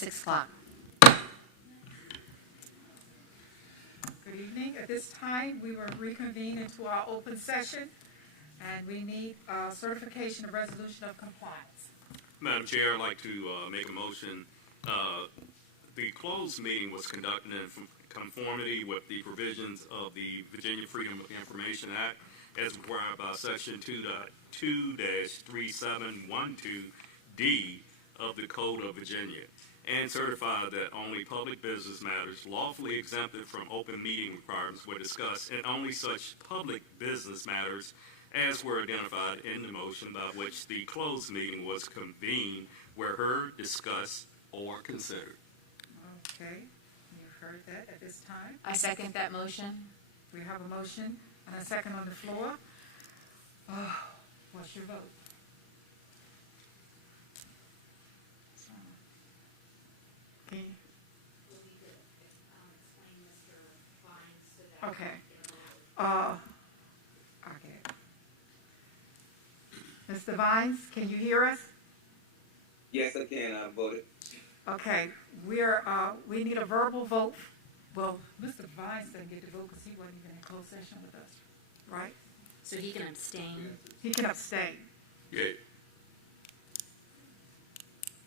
6 o'clock. Good evening. At this time, we will reconvene into our open session, and we need certification of resolution of compliance. Madam Chair, I'd like to make a motion. The closed meeting was conducted in conformity with the provisions of the Virginia Freedom of Information Act as required by Section 2.2-3712D of the Code of Virginia, and certify that only public business matters lawfully exempted from open meeting requirements were discussed, and only such public business matters as were identified in the motion by which the closed meeting was convened were heard, discussed, or considered. Okay, you've heard that at this time. I second that motion. We have a motion and a second on the floor. What's your vote? Can you? Okay. Okay. Mr. Vines, can you hear us? Yes, I can. I voted. Okay, we need a verbal vote. Well, Mr. Vines didn't get to vote because he wasn't even in closed session with us, right? So he can abstain. He can abstain. Yay.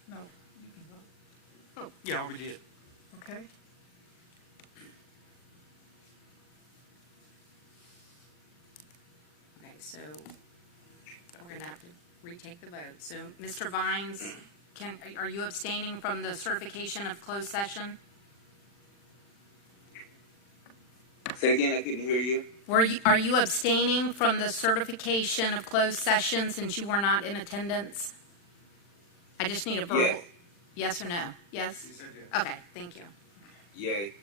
No, you can vote. Oh, yeah, I already did. Okay. Okay, so we're going to have to retake the vote. So, Mr. Vines, are you abstaining from the certification of closed session? Say again, I couldn't hear you. Are you abstaining from the certification of closed session since you were not in attendance? I just need a verbal. Yes. Yes or no? Yes? Okay, thank you. Yay.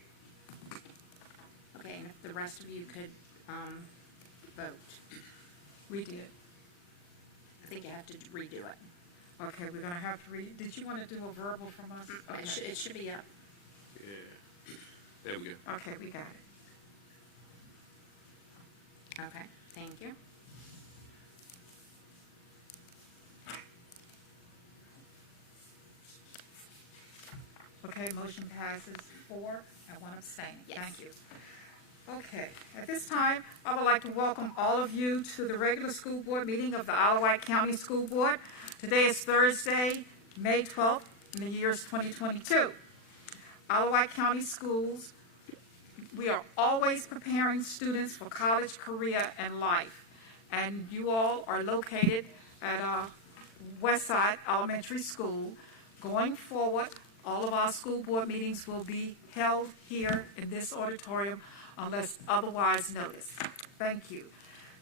Okay, and if the rest of you could vote. We did. I think you have to redo it. Okay, we're gonna have to did you want to do a verbal from us? Okay. It should be up. Yeah. There we go. Okay, we got it. Okay, thank you. Okay, motion passes 4 and 1 abstaining. Yes. Thank you. Okay, at this time, I would like to welcome all of you to the regular school board meeting of the Wight County School Board. Today is Thursday, May 12th, in the year 2022. Wight County Schools, we are always preparing students for college, career, and life. And you all are located at Westside Elementary School. Going forward, all of our school board meetings will be held here in this auditorium unless otherwise noticed. Thank you.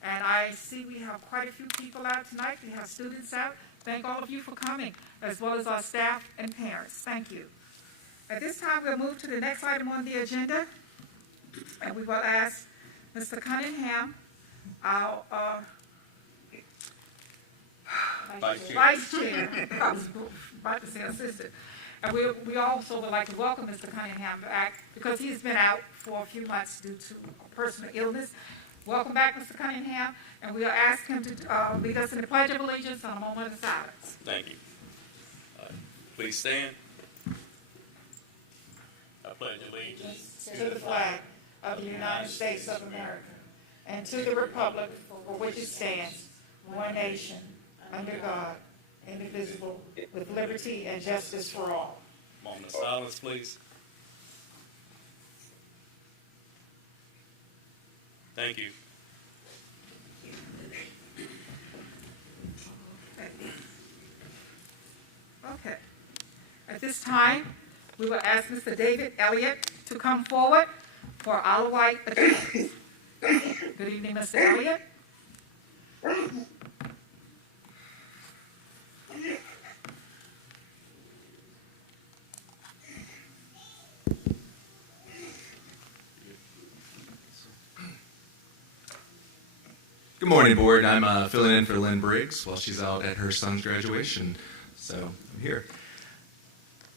And I see we have quite a few people out tonight. We have students out. Thank all of you for coming, as well as our staff and parents. Thank you. At this time, we'll move to the next item on the agenda, and we will ask Mr. Cunningham, our Vice Chair. I was about to say assistant. And we also would like to welcome Mr. Cunningham back because he's been out for a few months due to personal illness. Welcome back, Mr. Cunningham, and we'll ask him to lead us in the Pledge of Allegiance on a moment of silence. Thank you. Please stand. I pledge allegiance To the flag of the United States of America and to the republic for which it stands, one nation, under God, indivisible, with liberty and justice for all. Moment of silence, please. Thank you. Okay. At this time, we will ask Mr. David Elliott to come forward for our Wight address. Good evening, Mr. Elliott. Good morning, board. I'm filling in for Lynn Briggs while she's out at her son's graduation, so I'm here.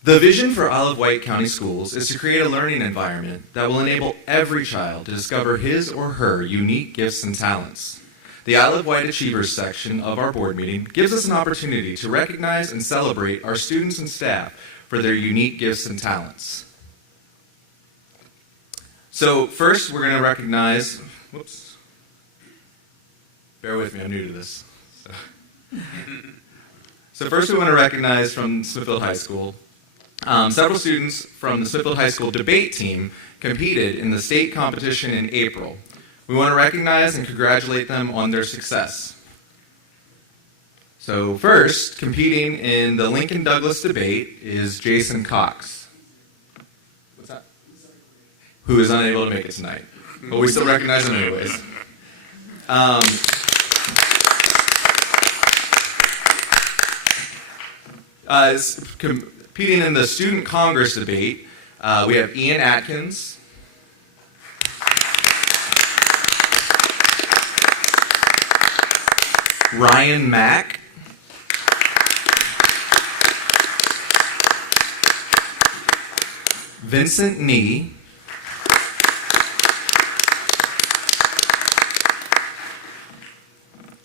The vision for Wight County Schools is to create a learning environment that will enable every child to discover his or her unique gifts and talents. The Isle of Wight Achievers section of our board meeting gives us an opportunity to recognize and celebrate our students and staff for their unique gifts and talents. So first, we're going to recognize, whoops, bear with me, I'm new to this. So first we want to recognize from Smithfield High School, several students from the Smithfield High School debate team competed in the state competition in April. We want to recognize and congratulate them on their success. So first, competing in the Lincoln Douglas debate is Jason Cox. What's that? Who is unable to make it tonight. But we still recognize him anyways. Competing in the Student Congress debate, we have Ian Atkins, Ryan Mack, Vincent Nee,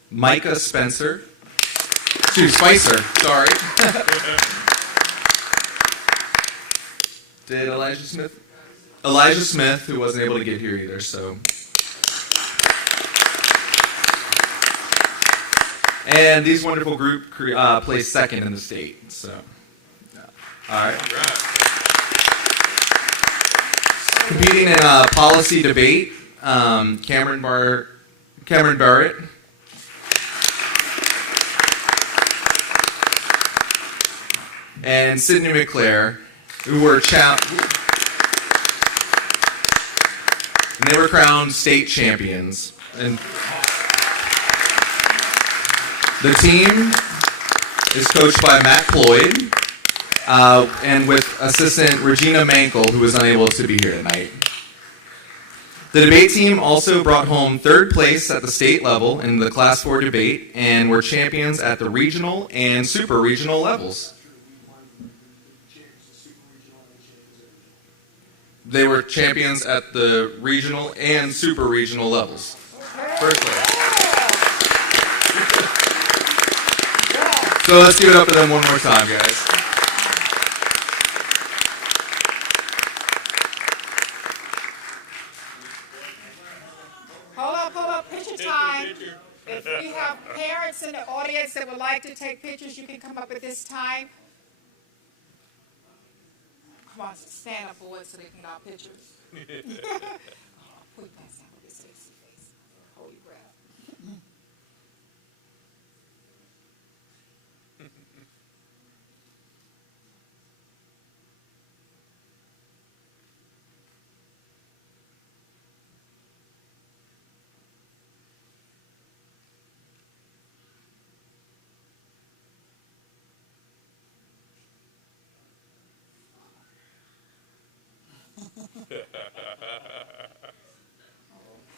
Micah Spicer, sorry. Did Elijah Smith? Elijah Smith, who wasn't able to get here either, so. And these wonderful group placed second in the state, so. All right. Competing in a policy debate, Cameron Barrett, and Sydney McClare, who were and they were crowned state champions. And the team is coached by Matt Cloyd, and with assistant Regina Mankel, who was unable to be here tonight. The debate team also brought home third place at the state level in the Class 4 debate and were champions at the regional and super regional levels. They were champions at the regional and super regional levels. First place. So let's give it up for them one more time, guys. Hold up, picture time. If we have parents in the audience that would like to take pictures, you can come up at this time. Come on, stand up, boys, so they can get our pictures. Put your pants down with your sexy face. Hold your breath.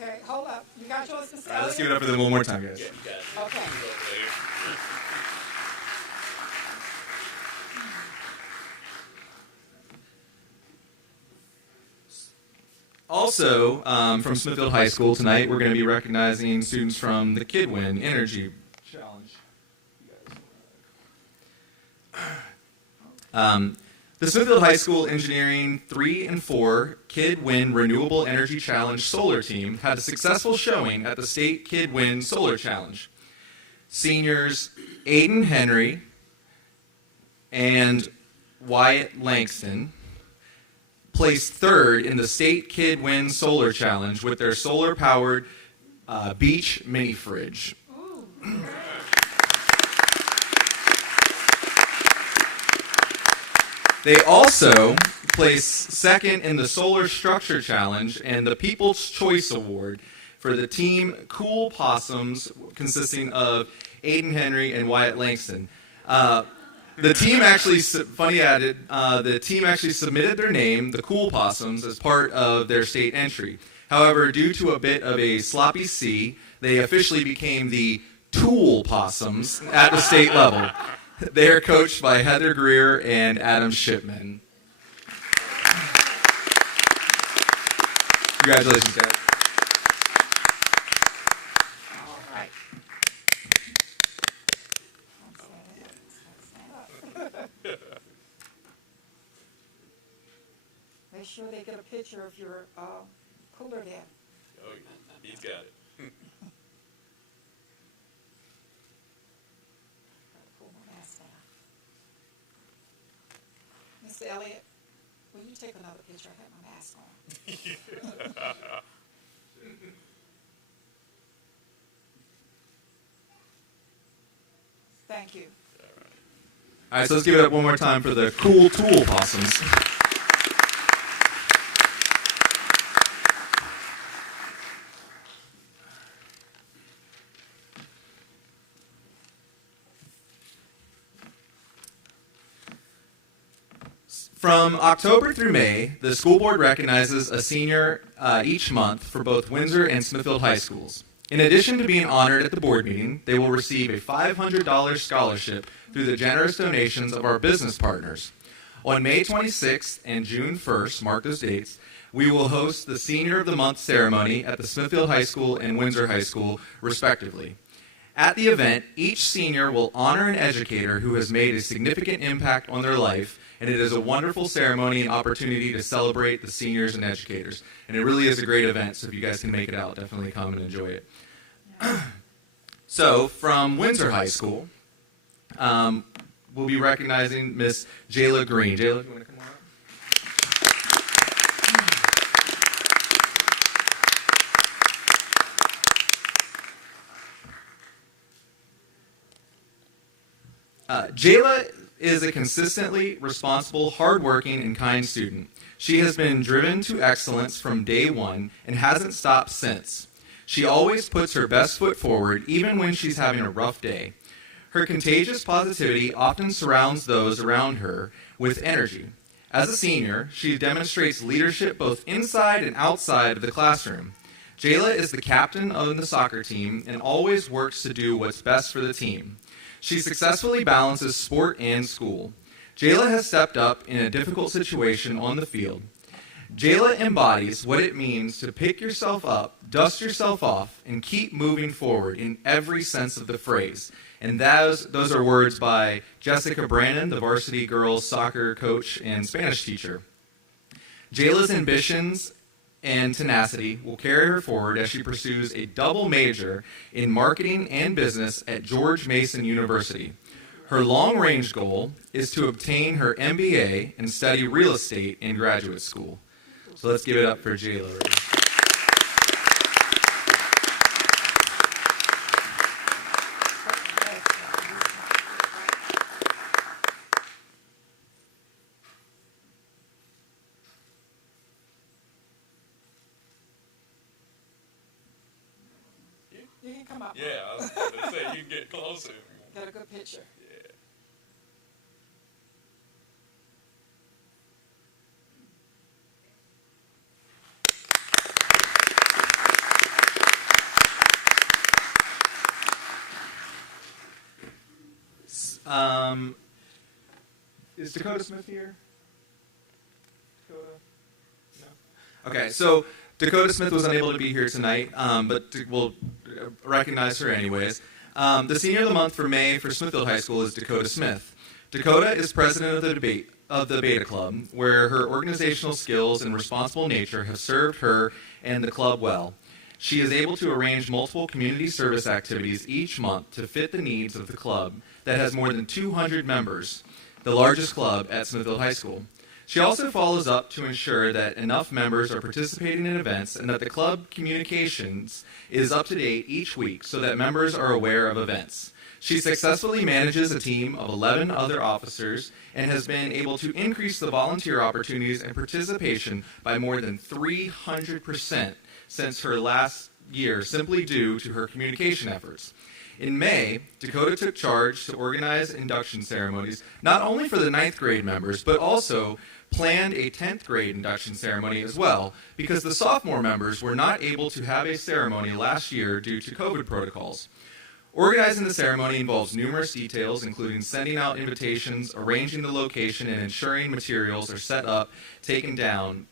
Okay, hold up. You got yours, Mr. Let's give it up for them one more time, guys. Okay. Also, from Smithfield High School tonight, we're going to be recognizing students from the KidWin Energy Challenge. The Smithfield High School Engineering 3 and 4 KidWin Renewable Energy Challenge Solar Team had a successful showing at the State KidWin Solar Challenge. Seniors Aiden Henry and Wyatt Langston placed third in the State KidWin Solar Challenge with their solar-powered beach mini fridge. They also placed second in the Solar Structure Challenge and the People's Choice Award for the team Cool Possums, consisting of Aiden Henry and Wyatt Langston. The team actually, the team actually submitted their name, the Cool Possums, as part of their state entry. However, due to a bit of a sloppy C, they officially became the Tool Possums at the state level. They are coached by Heather Greer and Adam Shipman. Congratulations, guys. All right. sure they get a picture of your cooler there. Oh, he's got it. Pull my mask down. Mr. Elliott, will you take another picture? I have my mask on. Thank you. All right, so let's give it up one more time for the cool tool possums. From October through May, the school board recognizes a senior each month for both Windsor and Smithfield high schools. In addition to being honored at the board meeting, they will receive a $500 scholarship through the generous donations of our business partners. On May 26th and June 1st, mark those dates, we will host the Senior of the Month ceremony at the Smithfield High School and Windsor High School, respectively. At the event, each senior will honor an educator who has made a significant impact on their life, and it is a wonderful ceremony and opportunity to celebrate the seniors and educators. And it really is a great event, so if you guys can make it out, definitely come and enjoy it. So, from Windsor High School, we'll be recognizing Miss Jayla Green. Jayla, do you want to come on up? Jayla is a consistently responsible, hardworking, and kind student. She has been driven to excellence from day one and hasn't stopped since. She always puts her best foot forward, even when she's having a rough day. Her contagious positivity often surrounds those around her with energy. As a senior, she demonstrates leadership both inside and outside of the classroom. Jayla is the captain of the soccer team and always works to do what's best for the team. She successfully balances sport and school. Jayla has stepped up in a difficult situation on the field. Jayla embodies what it means to pick yourself up, dust yourself off, and keep moving forward in every sense of the phrase. And those are words by Jessica Brannon, the varsity girls soccer coach and Spanish teacher. Jayla's ambitions and tenacity will carry her forward as she pursues a double major in marketing and business at George Mason University. Her long-range goal is to obtain her MBA and study real estate in graduate school. So let's give it up for Jayla. You can come up. Yeah, I was going to say, you can get closer. Get a good picture. Is Dakota Smith here? Dakota? No? Okay, so Dakota Smith was unable to be here tonight, but we'll recognize her anyways. The Senior of the Month for May for Smithfield High School is Dakota Smith. Dakota is president of the Beta Club, where her organizational skills and responsible nature have served her and the club well. She is able to arrange multiple community service activities each month to fit the needs of the club that has more than 200 members, the largest club at Smithfield High School. She also follows up to ensure that enough members are participating in events and that the club communications is up to date each week so that members are aware of events. She successfully manages a team of 11 other officers and has been able to increase the volunteer opportunities and participation by more than 300% since her last year, simply due to her communication efforts. In May, Dakota took charge to organize induction ceremonies, not only for the 9th grade members, but also planned a 10th grade induction ceremony as well, because the sophomore members were not able to have a ceremony last year due to COVID protocols. Organizing the ceremony involves numerous details, including sending out invitations, arranging the location, and ensuring materials are set up, taken down,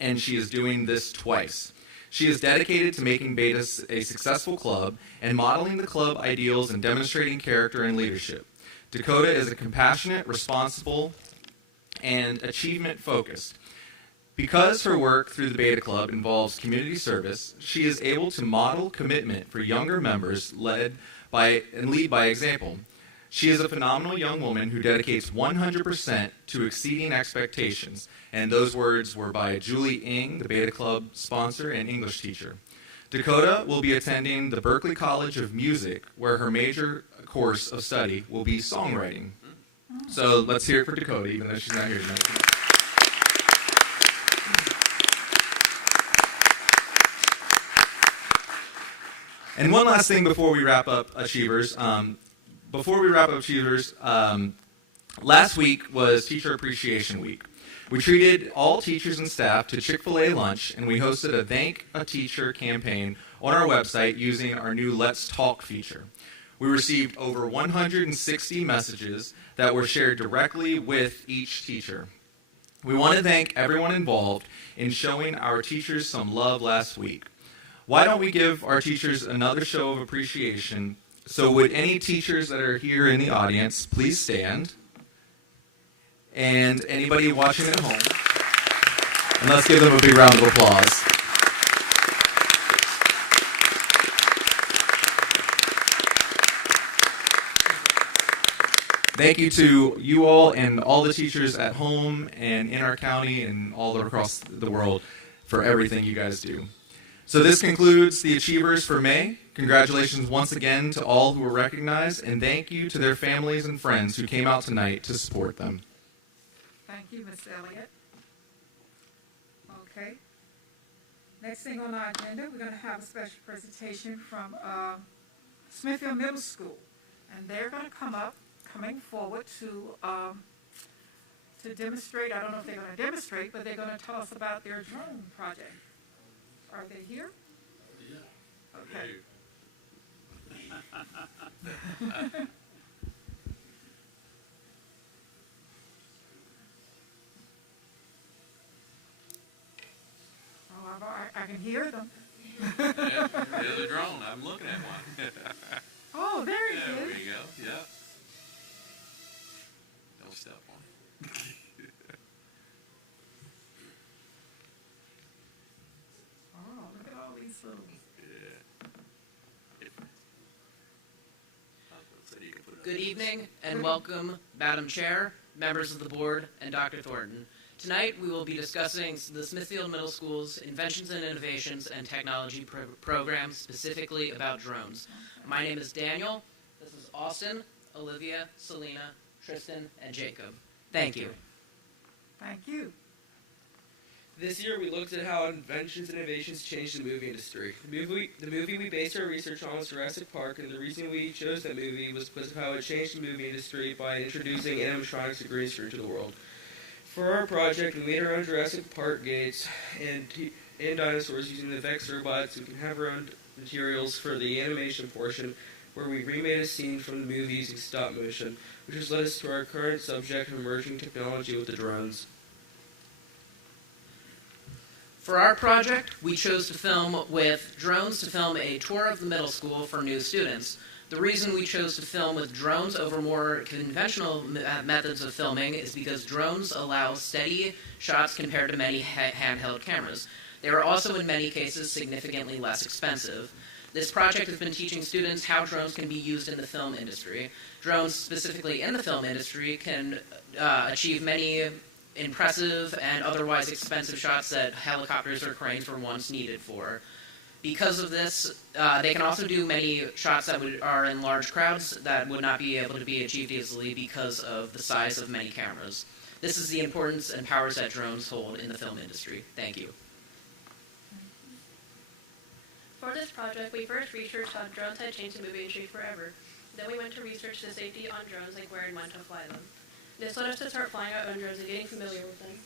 and she is doing this twice. She is dedicated to making Beta a successful club and modeling the club ideals and demonstrating character and leadership. Dakota is a compassionate, responsible, and achievement-focused. Because her work through the Beta Club involves community service, she is able to model commitment for younger members lead by example. She is a phenomenal young woman who dedicates 100% to exceeding expectations, and those words were by Julie Ng, the Beta Club sponsor and English teacher. Dakota will be attending the Berklee College of Music, where her major course of study will be songwriting. So let's hear it for Dakota, even though she's not here tonight. And one last thing before we wrap up Achievers. Last week was Teacher Appreciation Week. We treated all teachers and staff to Chick-fil-A lunch, and we hosted a Thank a Teacher campaign on our website using our new Let's Talk feature. We received over 160 messages that were shared directly with each teacher. We want to thank everyone involved in showing our teachers some love last week. Why don't we give our teachers another show of appreciation? So would any teachers that are here in the audience please stand? And anybody watching at home? And let's give them a big round of applause. Thank you to you all and all the teachers at home and in our county and all across the world for everything you guys do. So this concludes the Achievers for May. Congratulations once again to all who were recognized, and thank you to their families and friends who came out tonight to support them. Thank you, Ms. Elliott. Okay. Next thing on our agenda, we're going to have a special presentation from Smithfield Middle School. And they're going to coming forward to demonstrate. I don't know if they're going to demonstrate, but they're going to tell us about their drone project. Are they here? Yeah. Okay. I can hear them. Yeah, there's a drone. I'm looking at one. Oh, there he is. There we go. Yeah. Don't step on it. Oh, look at all these little. Good evening and welcome, Madam Chair, members of the board, and Dr. Thornton. Tonight we will be discussing the Smithfield Middle School's Inventions and Innovations and Technology program, specifically about drones. My name is Daniel. This is Austin, Olivia, Selena, Tristan, and Jacob. Thank you. Thank you. This year, we looked at how inventions and innovations changed the movie industry. The movie we based our research on was Jurassic Park, and the reason we chose that movie was because of how it changed the movie industry by introducing animatronics and green screen to the world. For our project, we made our own Jurassic Park gates and dinosaurs using the Vex robots. We can have our own materials for the animation portion, where we remade a scene from the movie using stop motion, which has led us to our current subject of emerging technology with the drones. For our project, we chose to film with drones to film a tour of the middle school for new students. The reason we chose to film with drones over more conventional methods of filming is because drones allow steady shots compared to many handheld cameras. They are also, in many cases, significantly less expensive. This project has been teaching students how drones can be used in the film industry. Drones, specifically in the film industry, can achieve many impressive and otherwise expensive shots that helicopters or cranes were once needed for. Because of this, they can also do many shots that are in large crowds that would not be able to be achieved easily because of the size of many cameras. This is the importance and powers that drones hold in the film industry. Thank you. For this project, we first researched how drones had changed the movie industry forever. Then we went to research the safety on drones, like where and when to fly them. This led us to start flying our own drones and getting familiar with them.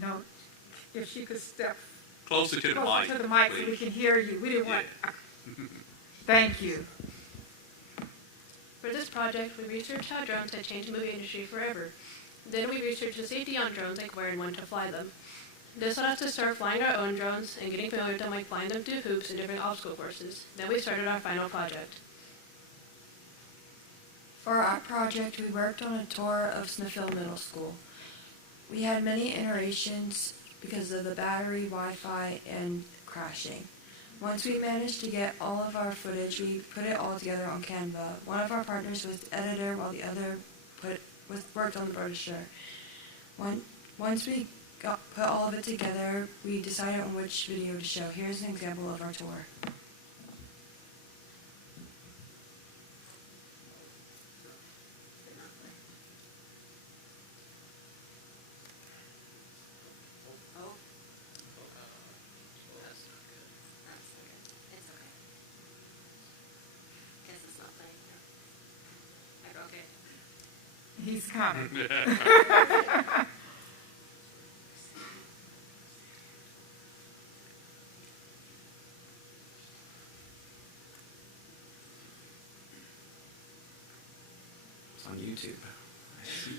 No, if she could step Closer to the mic. closer to the mic so we please. can hear you. We didn't want. Thank you. For this project, we researched how drones had changed the movie industry forever. Then we researched the safety on drones, like where and when to fly them. This led us to start flying our own drones and getting familiar with them, like flying them through hoops and different obstacle courses. Then we started our final project. For our project, we worked on a tour of Smithfield Middle School. We had many iterations because of the battery, Wi-Fi, and crashing. Once we managed to get all of our footage, we put it all together on Canva. One of our partners was the editor, while the other worked on the brochure. Once we put all of it together, we decided on which video to show. Here's an example of our tour. He's coming. It's on YouTube. I see.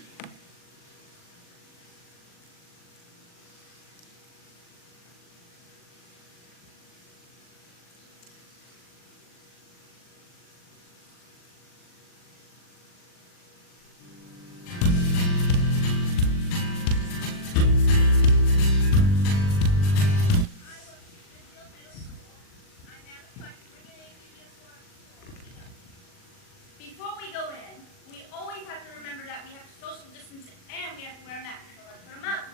Before we go in, we always have to remember that we have to social distance and we have to wear masks. So let's put them up.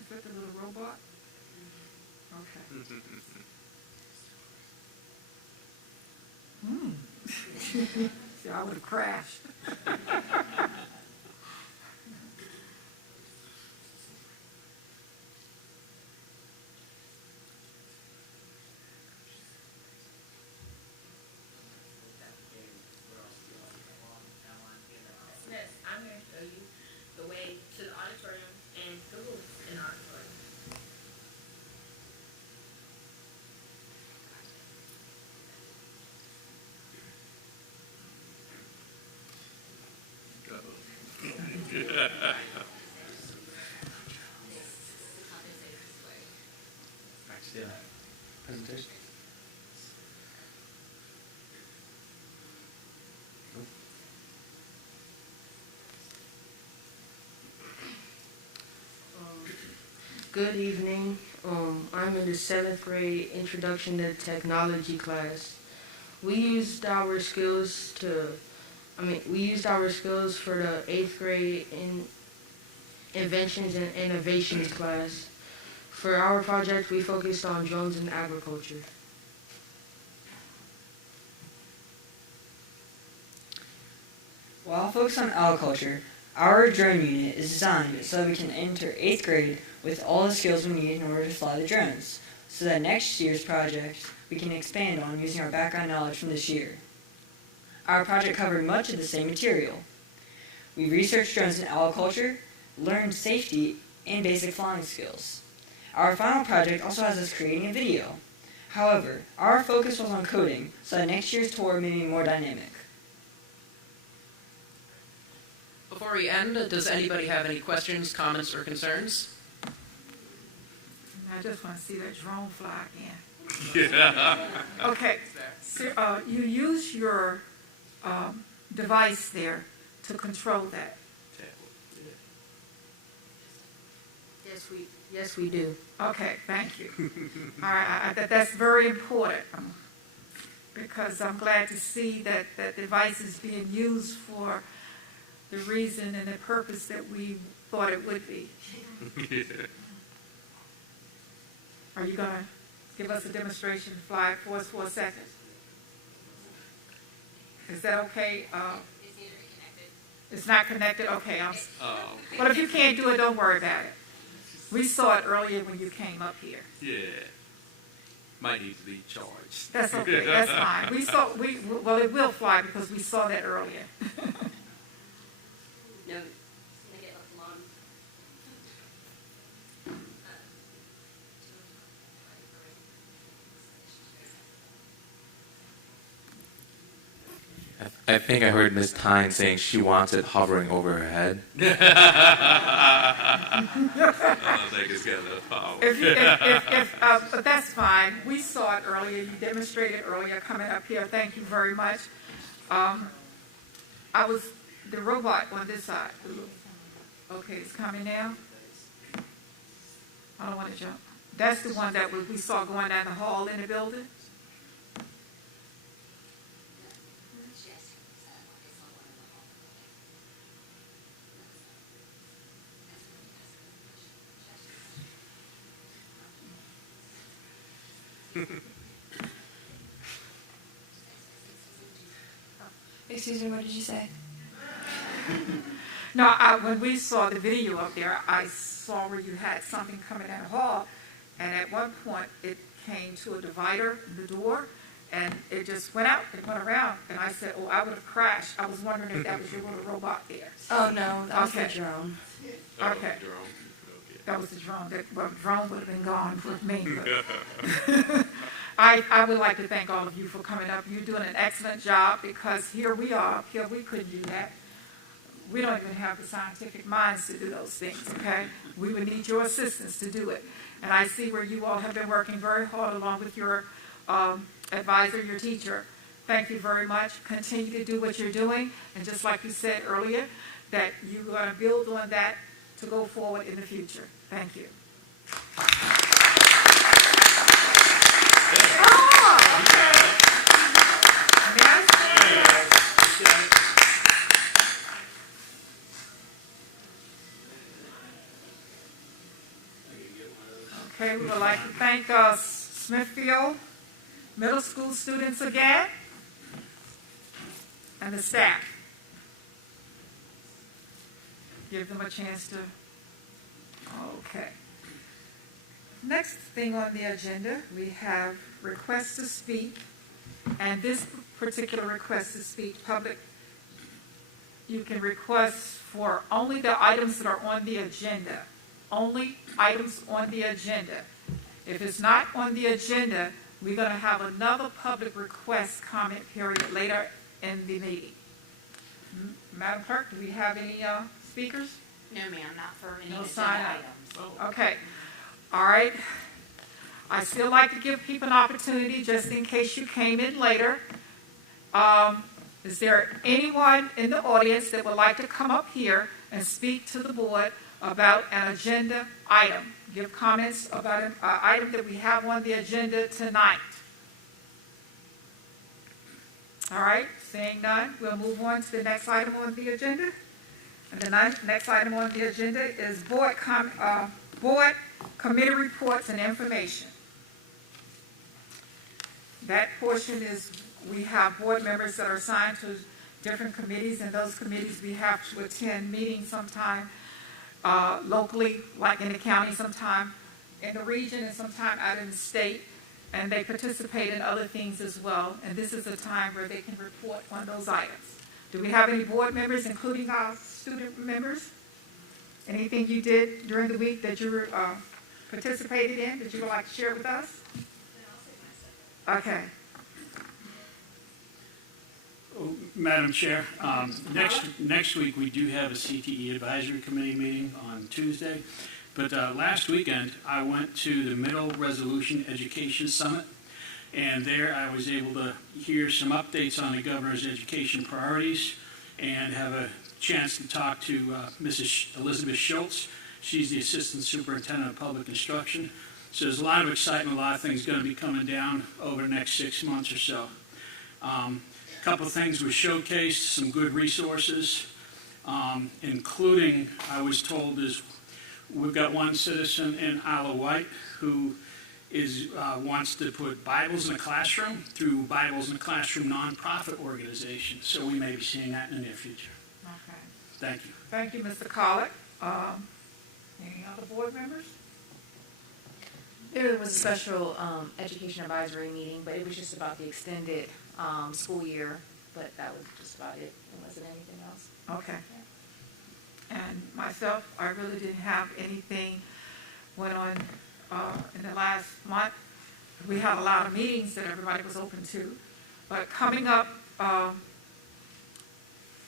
Is that the little robot? Okay. See, I would have crashed. Yes, I'm going to show you the way to the auditorium and the rules in the auditorium. Back to the presentation. Good evening. I'm in the 7th grade Introduction to Technology class. We used our skills for the 8th grade Inventions and Innovations class. For our project, we focused on drones in agriculture. While focused on agriculture, our drone unit is designed so that we can enter 8th grade with all the skills we need in order to fly the drones, so that next year's project we can expand on using our background knowledge from this year. Our project covered much of the same material. We researched drones in agriculture, learned safety, and basic flying skills. Our final project also has us creating a video. However, our focus was on coding, so that next year's tour may be more dynamic. Before we end, does anybody have any questions, comments, or concerns? I just want to see that drone fly again. Okay, so, you use your device there to control that. Yes, we do. Okay, thank you. All right, that's very important because I'm glad to see that that device is being used for the reason and the purpose that we thought it would be. Are you going to give us a demonstration to fly it for us for a second? Is that okay? It's not connected? Okay. Well, if you can't do it, don't worry about it. We saw it earlier when you came up here. Yeah. Might need to be charged. That's okay. That's fine. Well, it will fly because we saw that earlier. No. I think I heard Miss Tyne saying she wants it hovering over her head. I don't think it's got enough power. But that's fine. We saw it earlier. You demonstrated earlier coming up here. Thank you very much. I was the robot on this side. Okay, it's coming now. I don't want to jump. That's the one that we saw going down the hall in the building. Excuse me, what did you say? No, when we saw the video up there, I saw where you had something coming down the hall, and at one point it came to a divider in the door, and it just went out, it went around, and I said, oh, I would have crashed. I was wondering if that was your little robot there. Oh, no, that was Okay. the drone. Okay. That was the drone. Well, the drone would have been gone with me. But I would like to thank all of you for coming up. You're doing an excellent job, because here we are. Up here, we couldn't do that. We don't even have the scientific minds to do those things, okay? We would need your assistance to do it. And I see where you all have been working very hard along with your advisor, your teacher. Thank you very much. Continue to do what you're doing. And just like you said earlier, that you're going to build on that to go forward in the future. Thank you. Okay, we would like to thank Smithfield Middle School students again and the staff. Give them a chance to, okay. Next thing on the agenda, we have request to speak, and this particular request to speak public, you can request for only the items that are on the agenda. Only items on the agenda. If it's not on the agenda, we're going to have another public request comment period later in the meeting. Madam Clerk, do we have any speakers? No, ma'am, not for any No agenda sign up. items. Okay. All right. I still like to give people an opportunity just in case you came in later. Is there anyone in the audience that would like to come up here and speak to the board about an agenda item? Give comments about an item that we have on the agenda tonight. All right, seeing none, we'll move on to the next item on the agenda. And the next item on the agenda is board committee reports and information. That portion is, we have board members that are assigned to different committees, and those committees we have to attend meetings sometime locally, like in the county, sometime in the region, and sometime out in the state, and they participate in other things as well, and this is a time where they can report on those items. Do we have any board members, including our student members? Anything you did during the week that you participated in that you would like to share with us? Okay. Madam Chair, next week we do have a CTE Advisory Committee meeting on Tuesday, but last weekend I went to the Middle Resolution Education Summit, and there I was able to hear some updates on the governor's education priorities and have a chance to talk to Mrs. Elizabeth Schultz. She's the Assistant Superintendent of Public Instruction. So there's a lot of excitement, a lot of things going to be coming down over the next 6 months or so. A couple of things were showcased, some good resources, including, I was told, is we've got one citizen in Isle of Wight who wants to put Bibles in the classroom through Bibles in the Classroom nonprofit organization. So we may be seeing that in the near future. Okay. Thank you. Thank you, Mr. Collick. Any other board members? There was a special education advisory meeting, but it was just about the extended school year, but that was just about it. There wasn't anything else. Okay. And myself, I really didn't have anything went on in the last month. We had a lot of meetings that everybody was open to, but coming up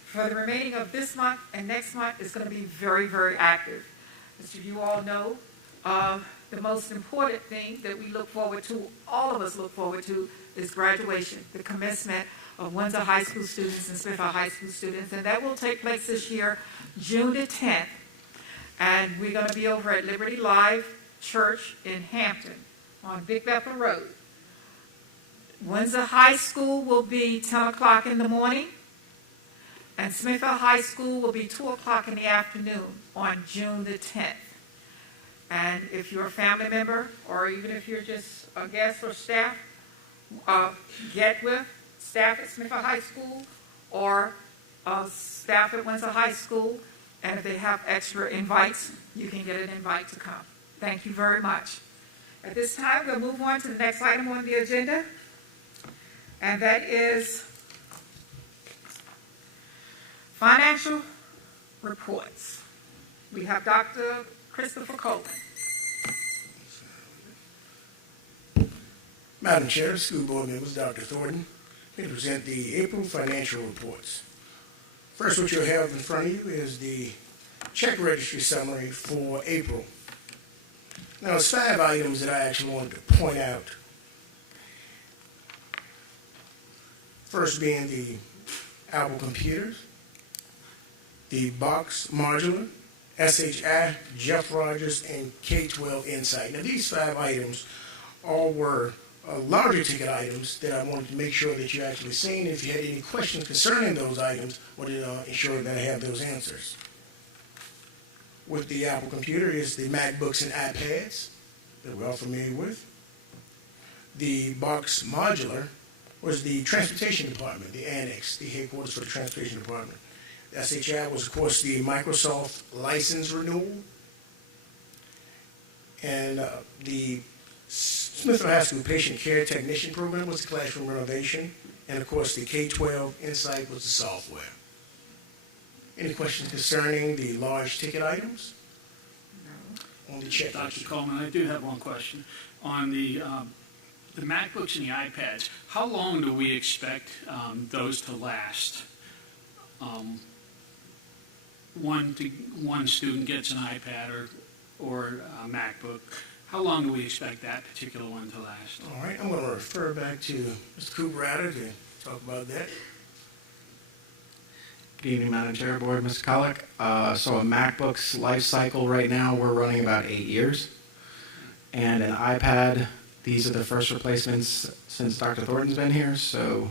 for the remaining of this month and next month is going to be very, very active. As you all know, the most important thing that we look forward to, all of us look forward to, is graduation, the commencement of Windsor High School students and Smithfield High School students, and that will take place this year, June the 10th. And we're going to be over at Liberty Live Church in Hampton on Big Bethel Road. Windsor High School will be 10 o'clock in the morning, and Smithfield High School will be 2 o'clock in the afternoon on June the 10th. And if you're a family member, or even if you're just a guest or staff, get with staff at Smithfield High School or staff at Windsor High School, and if they have extra invites, you can get an invite to come. Thank you very much. At this time, we'll move on to the next item on the agenda, and that is financial reports. We have Dr. Christopher Coleman. Madam Chair, school board members, Dr. Thornton, may present the April financial reports. First, what you'll have in front of you is the check registry summary for April. Now, there's 5 items that I actually wanted to point out. First being the Apple computers, the Box Modular, SHI, Jeff Rogers, and K-12 Insight. Now, these 5 items all were larger ticket items that I wanted to make sure that you actually seen. If you had any questions concerning those items, I wanted to ensure that I have those answers. With the Apple computer is the MacBooks and iPads that we're all familiar with. The Box Modular was the Transportation Department, the annex, the headquarters for the Transportation Department. The SHI was, of course, the Microsoft license renewal. And the Smithfield High School Patient Care Technician Program was the classroom renovation. And, of course, the K-12 Insight was the software. Any questions concerning the large ticket items? No. On the check. Dr. Coleman, I do have one question. On the MacBooks and the iPads, how long do we expect those to last? One student gets an iPad or a MacBook. How long do we expect that particular one to last? All right, I'm going to refer back to Mr. Cooper to talk about that. Good evening, Madam Chair, Board, Mr. Collick. So a MacBook's life cycle right now, we're running about 8 years. And an iPad, these are the first replacements since Dr. Thornton's been here. So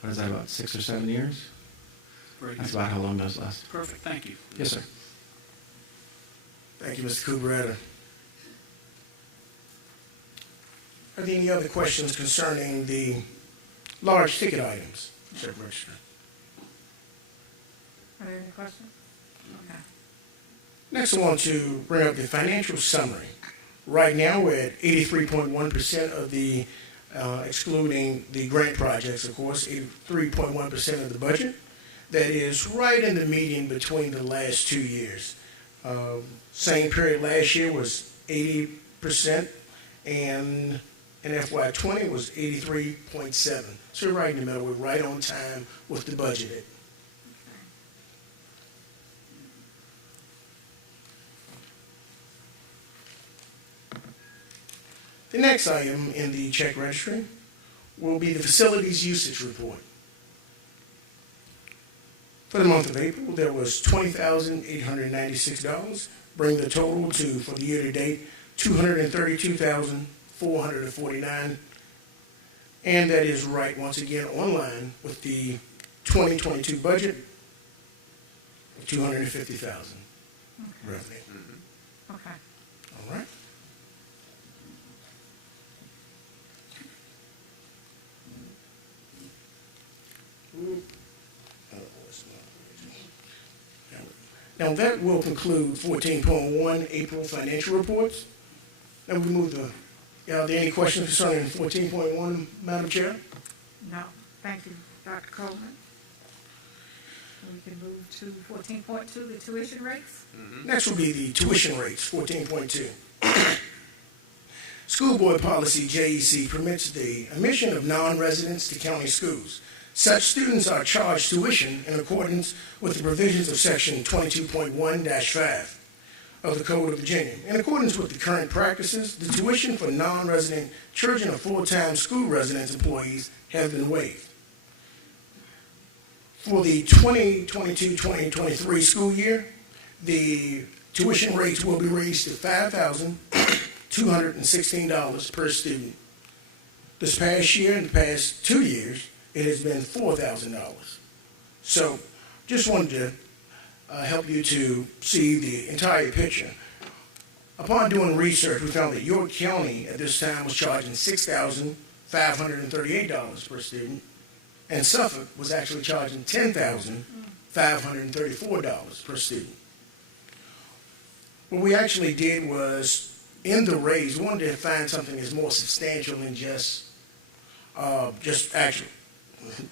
what is that, about 6 or 7 years? That's about how long those last. Perfect, thank you. Yes, sir. Thank you, Mr. Cooper. Are there any other questions concerning the large ticket items? Check register. Are there any questions? Okay. Next, I want to bring up the financial summary. Right now, we're at 83.1% of the, excluding the grant projects, of course, 83.1% of the budget. That is right in the median between the last 2 years. Same period last year was 80%, and in FY20 was 83.7. So we're right in the middle. We're right on time with the budget. The next item in the check registry will be the facilities usage report. For the month of April, there was $20,896, bringing the total to, for the year to date, $232,449. And that is right, once again, online with the 2022 budget of $250,000 revenue. Okay. All right. Now that will conclude 14.1 April financial reports. Now we move to, are there any questions concerning 14.1, Madam Chair? No. Thank you, Dr. Coleman. We can move to 14.2, the tuition rates. Next will be the tuition rates, 14.2. School Board Policy JEC permits the admission of non-residents to county schools. Such students are charged tuition in accordance with the provisions of Section 22.1-5. of the Code of Virginia. In accordance with the current practices, the tuition for non-resident children of full-time school residence employees has been waived. For the 2022-2023 school year, the tuition rates will be raised to $5,216 per student. This past year and the past 2 years, it has been $4,000. So just wanted to help you to see the entire picture. Upon doing research, we found that York County at this time was charging $6,538 per student, and Suffolk was actually charging $10,534 per student. What we actually did was, in the raise, we wanted to find something that's more substantial than just actually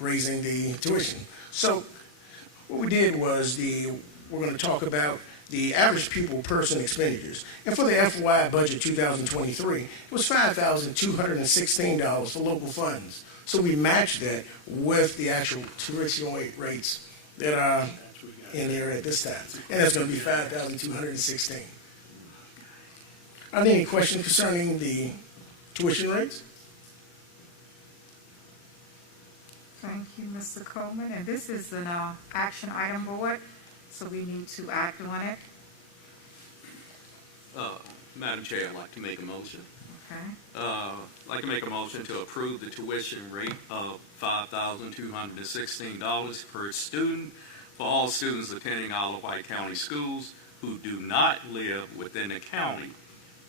raising the tuition. So what we did was we're going to talk about the average pupil person expenditures. And for the FY budget 2023, it was $5,216 for local funds. So we matched that with the actual tuition rates that are in here at this time. And that's going to be $5,216. Are there any questions concerning the tuition rates? Thank you, Mr. Coleman. And this is an action item board, so we need to act on it. Madam Chair, I'd like to make a motion. Okay. I'd like to make a motion to approve the tuition rate of $5,216 per student for all students attending Isle of Wight County Schools who do not live within the county,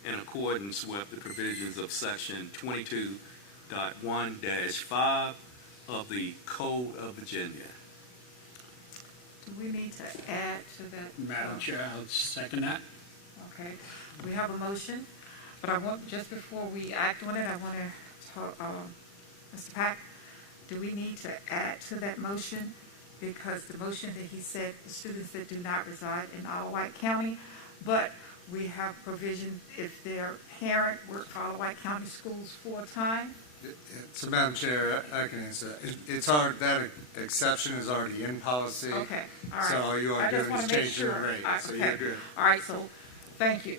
in accordance with the provisions of Section 22.1-5 of the Code of Virginia. Do we need to add to that? Madam Chair, I'll second that. Okay, we have a motion, but I want, just before we act on it, I want to talk, Mr. Pack, do we need to add to that motion? Because the motion that he said, the students that do not reside in Isle of Wight County, but we have provision if their parent work for Isle of Wight County Schools full-time. So, Madam Chair, I can answer that. It's hard, that exception is already in policy. Okay, all right. So all you are doing is changing the rate. So Okay. you're good. All right, so, thank you.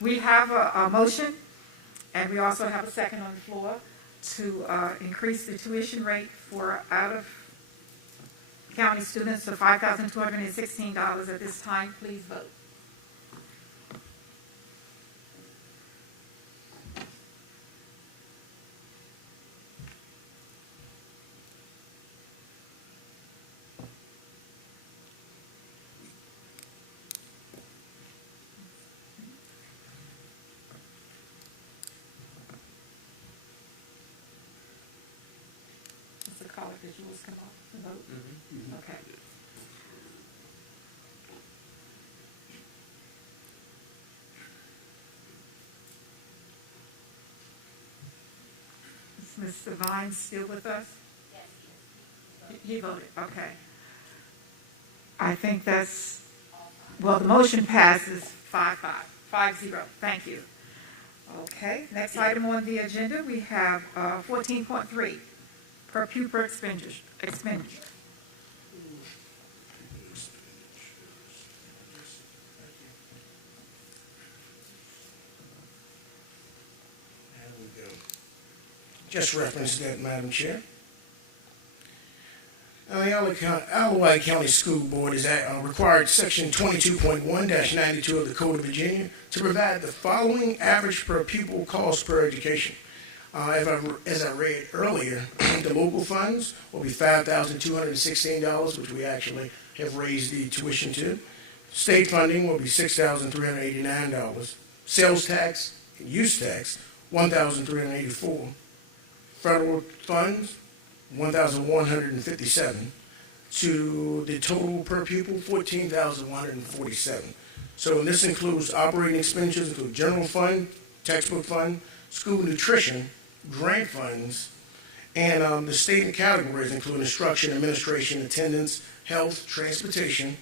We have a motion, and we also have a second on the floor to increase the tuition rate for out-of-county students to $5,216 at this time. Please vote. Mr. Collard, did yours come off the vote? Okay. Is Mr. Vine still with us? Yes. He voted, okay. I think that's, well, the motion passes 5-0. Thank you. Okay, next item on the agenda, we have 14.3, per pupil expenditure. Just reference that, Madam Chair. The Isle of Wight County School Board is required Section 22.1-92 of the Code of Virginia to provide the following average per pupil cost per education. As I read earlier, the local funds will be $5,216, which we actually have raised the tuition to. State funding will be $6,389. Sales tax and use tax, $1,384. Federal funds, $1,157. To the total per pupil, $14,147. So, and this includes operating expenditures, include general fund, textbook fund, school nutrition, grant funds, and the statement categories include instruction, administration, attendance, health, transportation,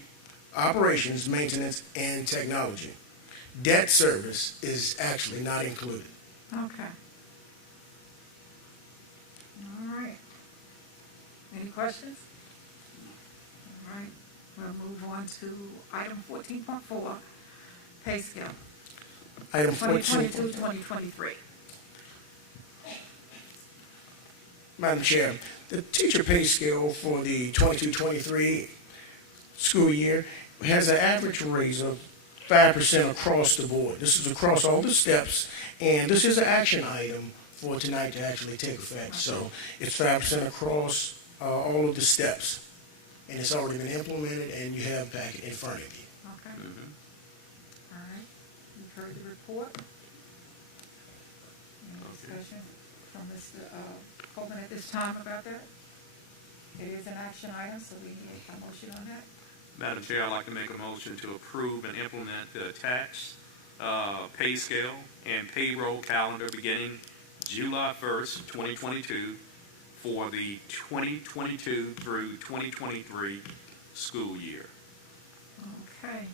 operations, maintenance, and technology. Debt service is actually not included. Okay. All right. Any questions? All right, we'll move on to item 14.4, pay scale, Item 14. 2022, 2023. Madam Chair, the teacher pay scale for the 22-23 school year has an average raise of 5% across the board. This is across all the steps, and this is an action item for tonight to actually take effect. So it's 5% across all of the steps, and it's already been implemented, and you have back in front of you. Okay. All right, you've heard the report. Any discussion from Mr. Coleman at this time about that? It is an action item, so we need a motion on that. Madam Chair, I'd like to make a motion to approve and implement the tax, pay scale, and payroll calendar beginning July 1st, 2022 for the 2022 through 2023 school year. Okay.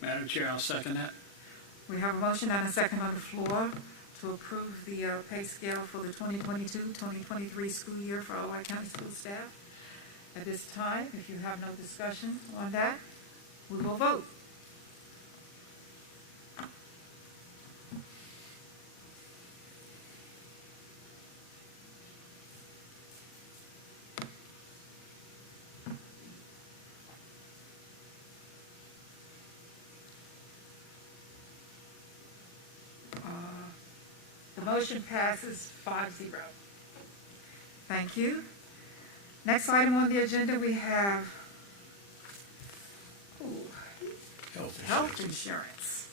Madam Chair, I'll second that. We have a motion and a second on the floor to approve the pay scale for the 2022-2023 school year for our Wight County School staff. At this time, if you have no discussion on that, we will vote. The motion passes 5-0. Thank you. Next item on the agenda, we have health insurance.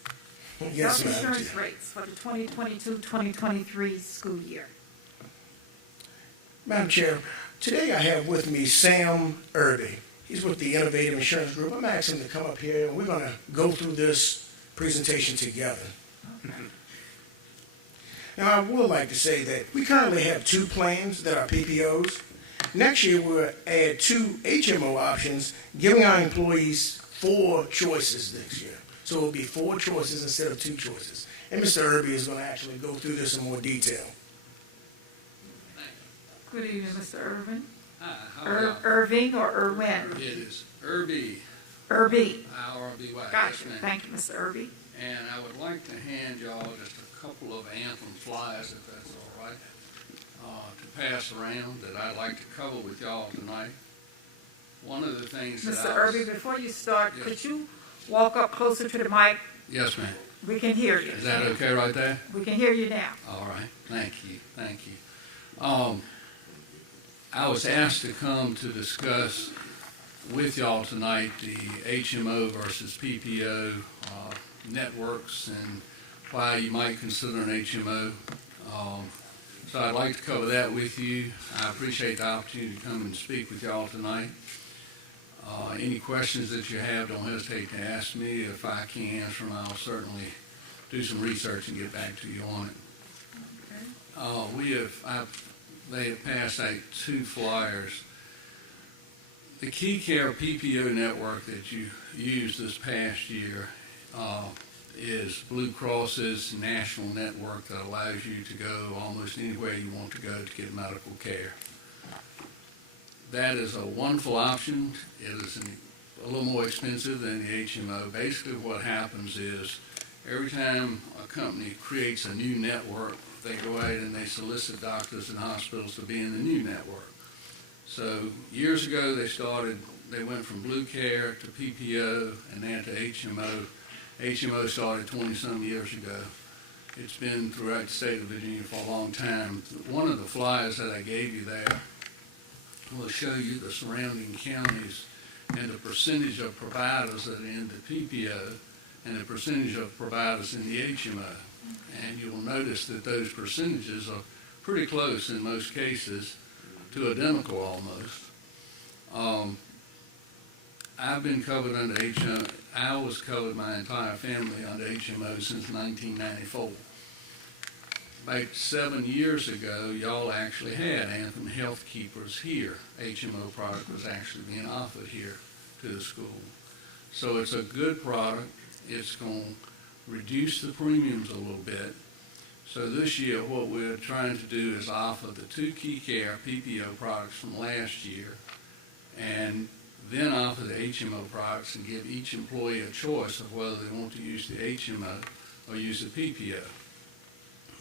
Yes, Health Madam insurance Chair. rates for the 2022-2023 school year. Madam Chair, today I have with me Sam Irby. He's with the Innovative Insurance Group. I'm asking him to come up here, and we're going to go through this presentation together. Now, I would like to say that we currently have 2 plans that are PPOs. Next year, we'll add 2 HMO options, giving our employees 4 choices next year. So it'll be 4 choices instead of 2 choices. And Mr. Irby is going to actually go through this in more detail. Good evening, Mr. Irvin. How Irving or Irwin? It is Irby. Irby. I-R-B-Y. Gotcha. Yes, ma'am. Thank you, Mr. Irby. And I would like to hand y'all just a couple of anthem flyers, if that's all right, to pass around that I'd like to cover with y'all tonight. One of the things that Mr. Irby, before you start, Yes. could you walk up closer to the mic? Yes, ma'am. We can hear you. Is that okay right there? We can hear you now. All right. Thank you. Thank you. I was asked to come to discuss with y'all tonight the HMO versus PPO networks and why you might consider an HMO. So I'd like to cover that with you. I appreciate the opportunity to come and speak with y'all tonight. Any questions that you have, don't hesitate to ask me. If I can't answer them, I'll certainly do some research and get back to you on it. They have passed out 2 flyers. The Key Care PPO network that you used this past year is Blue Cross's national network that allows you to go almost anywhere you want to go to get medical care. That is a wonderful option. It is a little more expensive than the HMO. Basically what happens is every time a company creates a new network, they go out and they solicit doctors and hospitals to be in the new network. So years ago they went from Blue Care to PPO and then to HMO. HMO started 20-some years ago. It's been throughout the state of Virginia for a long time. One of the flyers that I gave you there will show you the surrounding counties and the percentage of providers that are in the PPO and the percentage of providers in the HMO. And you'll notice that those percentages are pretty close in most cases to identical almost. I've been covered under HMO. I was covered my entire family under HMO since 1994. About 7 years ago, y'all actually had Anthem Health Keepers here. HMO product was actually being offered here to the school. So it's a good product. It's going to reduce the premiums a little bit. So this year, what we're trying to do is offer the 2 Key Care PPO products from last year and then offer the HMO products and give each employee a choice of whether they want to use the HMO or use the PPO.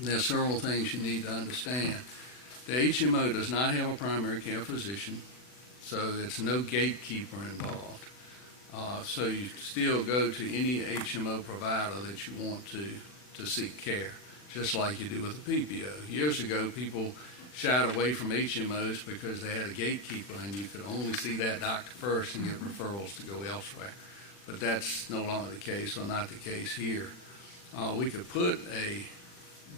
There are several things you need to understand. The HMO does not have a primary care physician, so there's no gatekeeper involved. So you still go to any HMO provider that you want to seek care, just like you do with the PPO. Years ago, people shied away from HMOs because they had a gatekeeper and you could only see that doctor first and get referrals to go elsewhere. But that's no longer the case, or not the case here. We could put a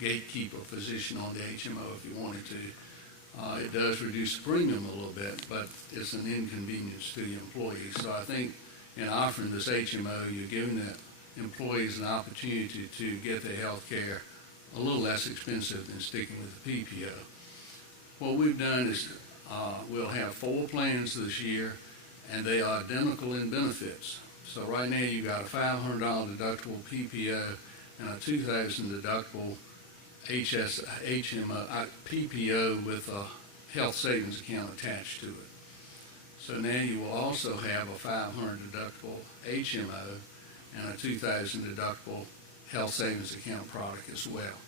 gatekeeper physician on the HMO if you wanted to. It does reduce the premium a little bit, but it's an inconvenience to the employees. So I think in offering this HMO, you're giving the employees an opportunity to get their health care a little less expensive than sticking with the PPO. What we've done is we'll have 4 plans this year, and they are identical in benefits. So right now you've got a $500 deductible PPO and a $2,000 deductible PPO with a health savings account attached to it. So now you will also have a $500 deductible HMO and a $2,000 deductible health savings account product as well.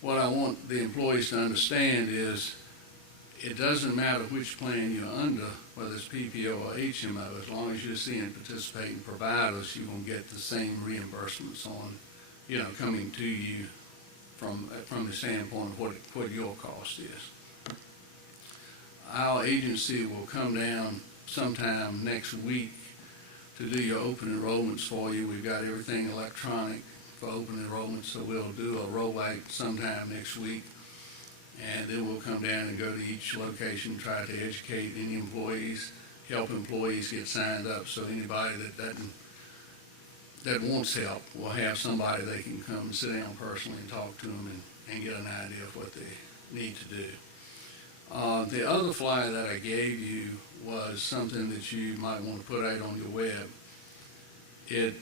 What I want the employees to understand is it doesn't matter which plan you're under, whether it's PPO or HMO, as long as you're seeing participating providers, you're going to get the same reimbursements on, coming to you from the standpoint of what your cost is. Our agency will come down sometime next week to do your open enrollments for you. We've got everything electronic for open enrollment, so we'll do a rollout sometime next week, and then we'll come down and go to each location, try to educate any employees, help employees get signed up, so anybody that wants help will have somebody they can come and sit down personally and talk to them and get an idea of what they need to do. The other flyer that I gave you was something that you might want to put out on your web. It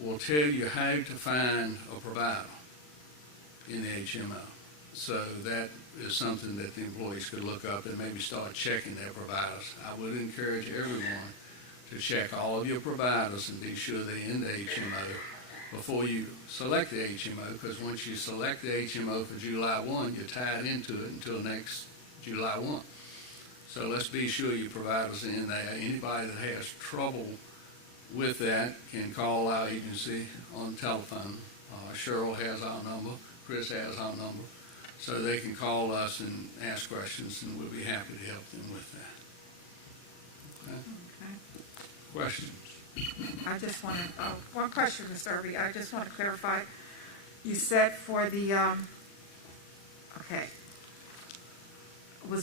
will tell you how to find a provider in the HMO. So that is something that the employees could look up and maybe start checking their providers. I would encourage everyone to check all of your providers and be sure they're in the HMO before you select the HMO, because once you select the HMO for July 1, you're tied into it until next July 1. So let's be sure your providers are in there. Anybody that has trouble with that can call our agency on the telephone. Cheryl has our number, Chris has our number, so they can call us and ask questions, and we'll be happy to help them with that. Okay? Questions? I just want to, one question, Mr. Irby. I just want to clarify. You said for the,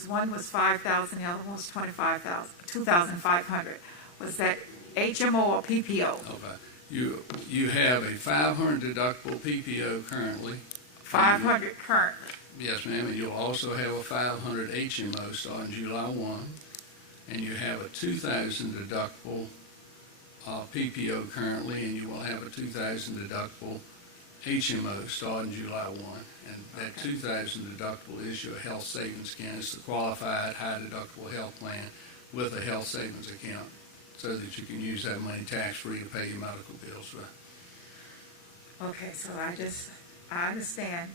one was 5,000, the other one was 25,000, 2,500. Was that HMO or PPO? Okay. You have a $500 deductible PPO currently. 500 currently. Yes, ma'am, and you'll also have a 500 HMO starting July 1, and you have a 2,000 deductible PPO currently, and you will have a 2,000 deductible HMO starting July 1. And that 2,000 deductible is your health savings account. It's the qualified high deductible health plan with a health savings account, so that you can use that money tax-free to pay your medical bills with. Okay, so I understand.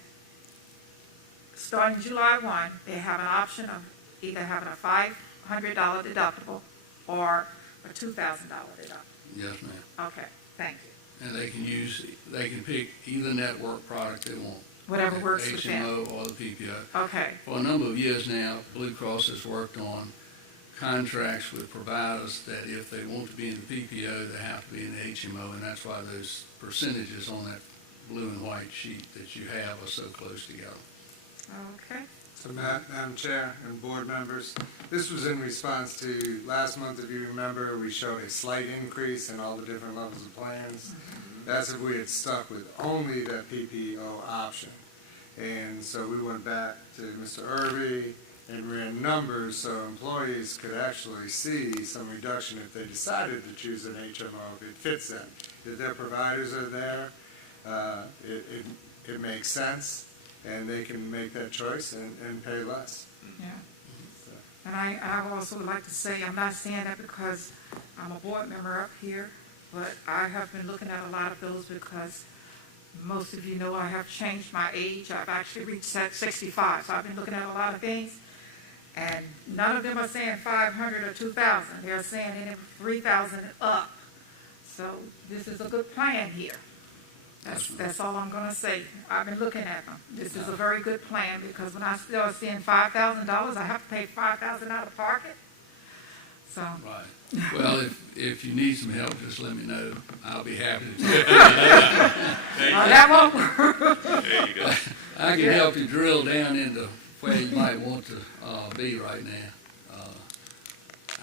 Starting July 1, they have an option of either having a $500 deductible or a $2,000 deductible. Yes, ma'am. Okay, thank you. And they can pick either network product they want. Whatever works for them. HMO or the PPO. Okay. For a number of years now, Blue Cross has worked on contracts with providers that if they want to be in the PPO, they have to be in the HMO, and that's why those percentages on that blue and white sheet that you have are so close together. Okay. So Madam Chair and board members, this was in response to last month, if you remember, we showed a slight increase in all the different levels of plans. That's if we had stuck with only that PPO option. And so we went back to Mr. Irby and ran numbers so employees could actually see some reduction if they decided to choose an HMO, if it fits them. If their providers are there, it makes sense, and they can make that choice and pay less. Yeah. And I also would like to say, I'm not saying that because I'm a board member up here, but I have been looking at a lot of bills because most of you know I have changed my age. I've actually reached 65, so I've been looking at a lot of things. And none of them are saying 500 or 2,000. They're saying any 3,000 and up. So this is a good plan here. That's all I'm going to say. I've been looking at them. This is a very good plan because when I start seeing $5,000, I have to pay $5,000 out of pocket. So. Right. Well, if you need some help, just let me know. I'll be happy to take it. That won't work. There you go. I can help you drill down into where you might want to be right now.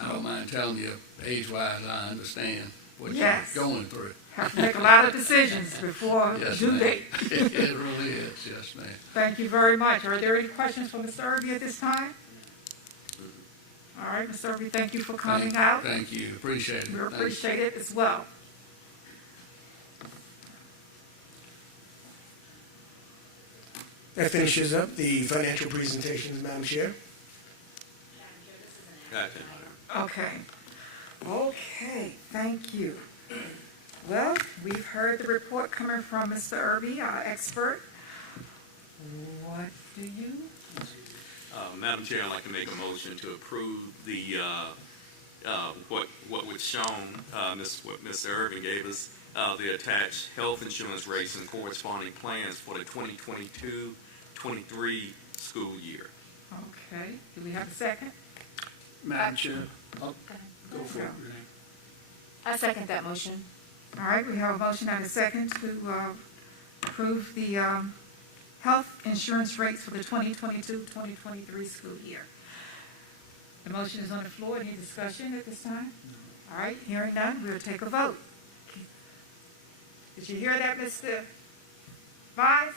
I don't mind telling you, age-wise, I understand what you're going through. Have to make a lot of decisions before due date. It really is, yes, ma'am. Thank you very much. Are there any questions for Mr. Irby at this time? All right, Mr. Irby, thank you for coming out. Thank you. Appreciate it. We appreciate it as well. That finishes up the financial presentations, Madam Chair. Okay. Okay, thank you. Well, we've heard the report coming from Mr. Irby, our expert. What do you? Madam Chair, I'd like to make a motion to approve the what was shown, what Mr. Irving gave us, the attached health insurance rates and corresponding plans for the 2022-23 school year. Okay. Do we have a second? Madam Chair, I'll go for it. I second that motion. All right, we have a motion and a second to approve the health insurance rates for the 2022-2023 school year. The motion is on the floor. Any discussion at this time? All right, hearing none, we'll take a vote. Did you hear that, Mr. Vise?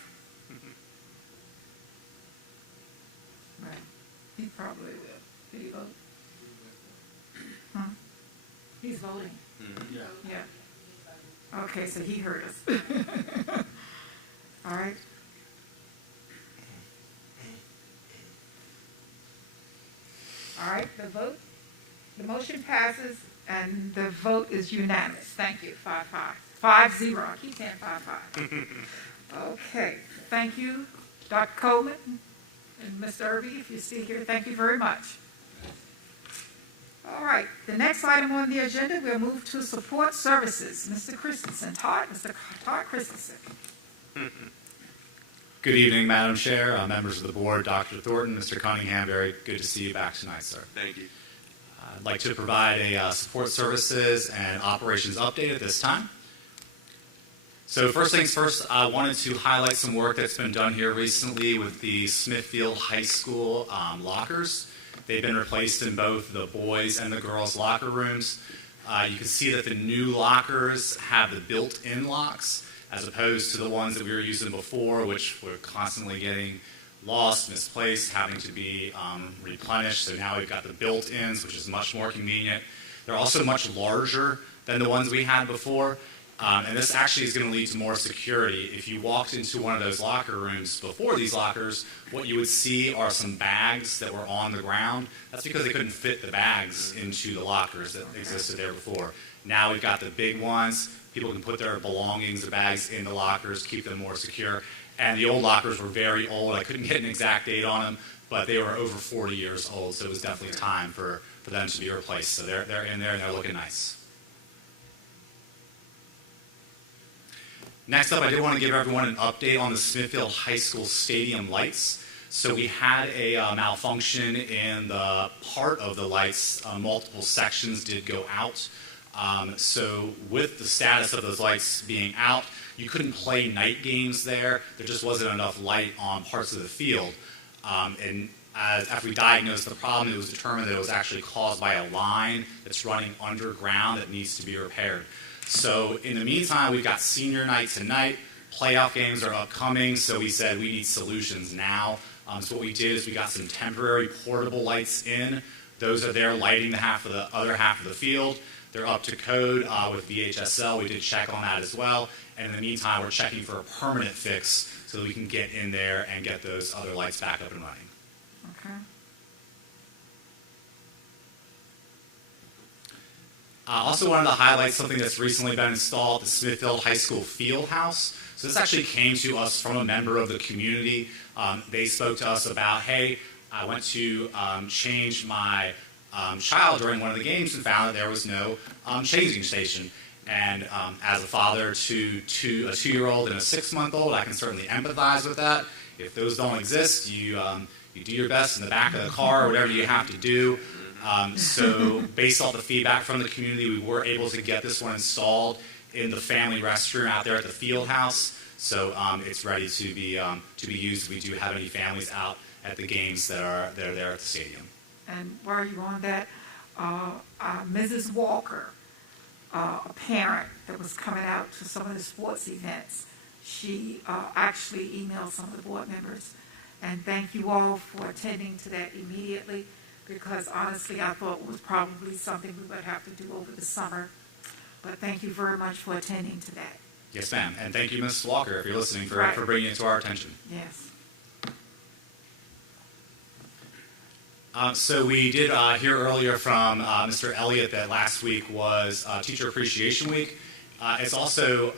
Right. He probably will. Did he vote? Huh? He's voting. Yeah. Yeah. Okay, so he heard us. All right. All right, the motion passes and the vote is unanimous. Thank you, 5-0. I keep saying 5-5. Okay, thank you, Dr. Coleman and Mr. Irby, if you're still here, thank you very much. All right, the next item on the agenda, we'll move to support services. Mr. Christensen, Mr. Todd Christensen. Good evening, Madam Chair, members of the board, Dr. Thornton, Mr. Cunningham. Very good to see you back tonight, sir. Thank you. I'd like to provide a support services and operations update at this time. So first things first, I wanted to highlight some work that's been done here recently with the Smithfield High School lockers. They've been replaced in both the boys and the girls' locker rooms. You can see that the new lockers have the built-in locks as opposed to the ones that we were using before, which were constantly getting lost, misplaced, having to be replenished. So now we've got the built-ins, which is much more convenient. They're also much larger than the ones we had before. And this actually is going to lead to more security. If you walked into one of those locker rooms before these lockers, what you would see are some bags that were on the ground. That's because they couldn't fit the bags into the lockers that existed there before. Now we've got the big ones. People can put their belongings, the bags in the lockers, keep them more secure. And the old lockers were very old. I couldn't get an exact date on them, but they were over 40 years old, so it was definitely time for them to be replaced. So they're in there and they're looking nice. Next up, I did want to give everyone an update on the Smithfield High School stadium lights. So we had a malfunction in the part of the lights. Multiple sections did go out. So with the status of those lights being out, you couldn't play night games there. There just wasn't enough light on parts of the field. And after we diagnosed the problem, it was determined that it was actually caused by a line that's running underground that needs to be repaired. So in the meantime, we've got senior night tonight. Playoff games are upcoming, so we said we need solutions now. So what we did is we got some temporary portable lights in. Those are there lighting the other half of the field. They're up to code with VHSL. We did check on that as well. And in the meantime, we're checking for a permanent fix so that we can get in there and get those other lights back up and running. Okay. I also wanted to highlight something that's recently been installed at the Smithfield High School Field House. So this actually came to us from a member of the community. They spoke to us about, hey, I went to change my child during one of the games and found that there was no changing station. And as a father to a 2-year-old and a 6-month-old, I can certainly empathize with that. If those don't exist, you do your best in the back of the car or whatever you have to do. So based off the feedback from the community, we were able to get this one installed in the family restroom out there at the field house. So it's ready to be used if we do have any families out at the games that are there at the stadium. And while you're on that, Mrs. Walker, a parent that was coming out to some of the sports events, she actually emailed some of the board members. And thank you all for attending to that immediately, because honestly I thought it was probably something we would have to do over the summer. But thank you very much for attending to that. Yes, ma'am. And thank you, Ms. Walker, if you're listening, for bringing it to our attention. Yes. So we did hear earlier from Mr. Elliott that last week was Teacher Appreciation Week. It's also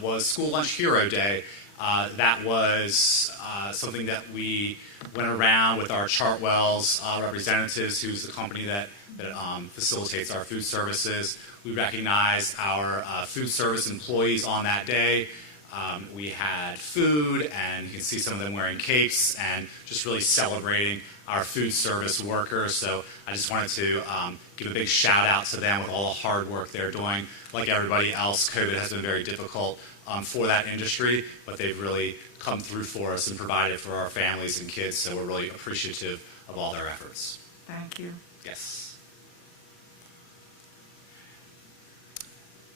was School Lunch Hero Day. That was something that we went around with our Chartwell's representatives, who's the company that facilitates our food services. We recognized our food service employees on that day. We had food, and you can see some of them wearing capes and just really celebrating our food service workers. So I just wanted to give a big shout out to them with all the hard work they're doing. Like everybody else, COVID has been very difficult for that industry, but they've really come through for us and provided for our families and kids, so we're really appreciative of all their efforts. Thank you. Yes.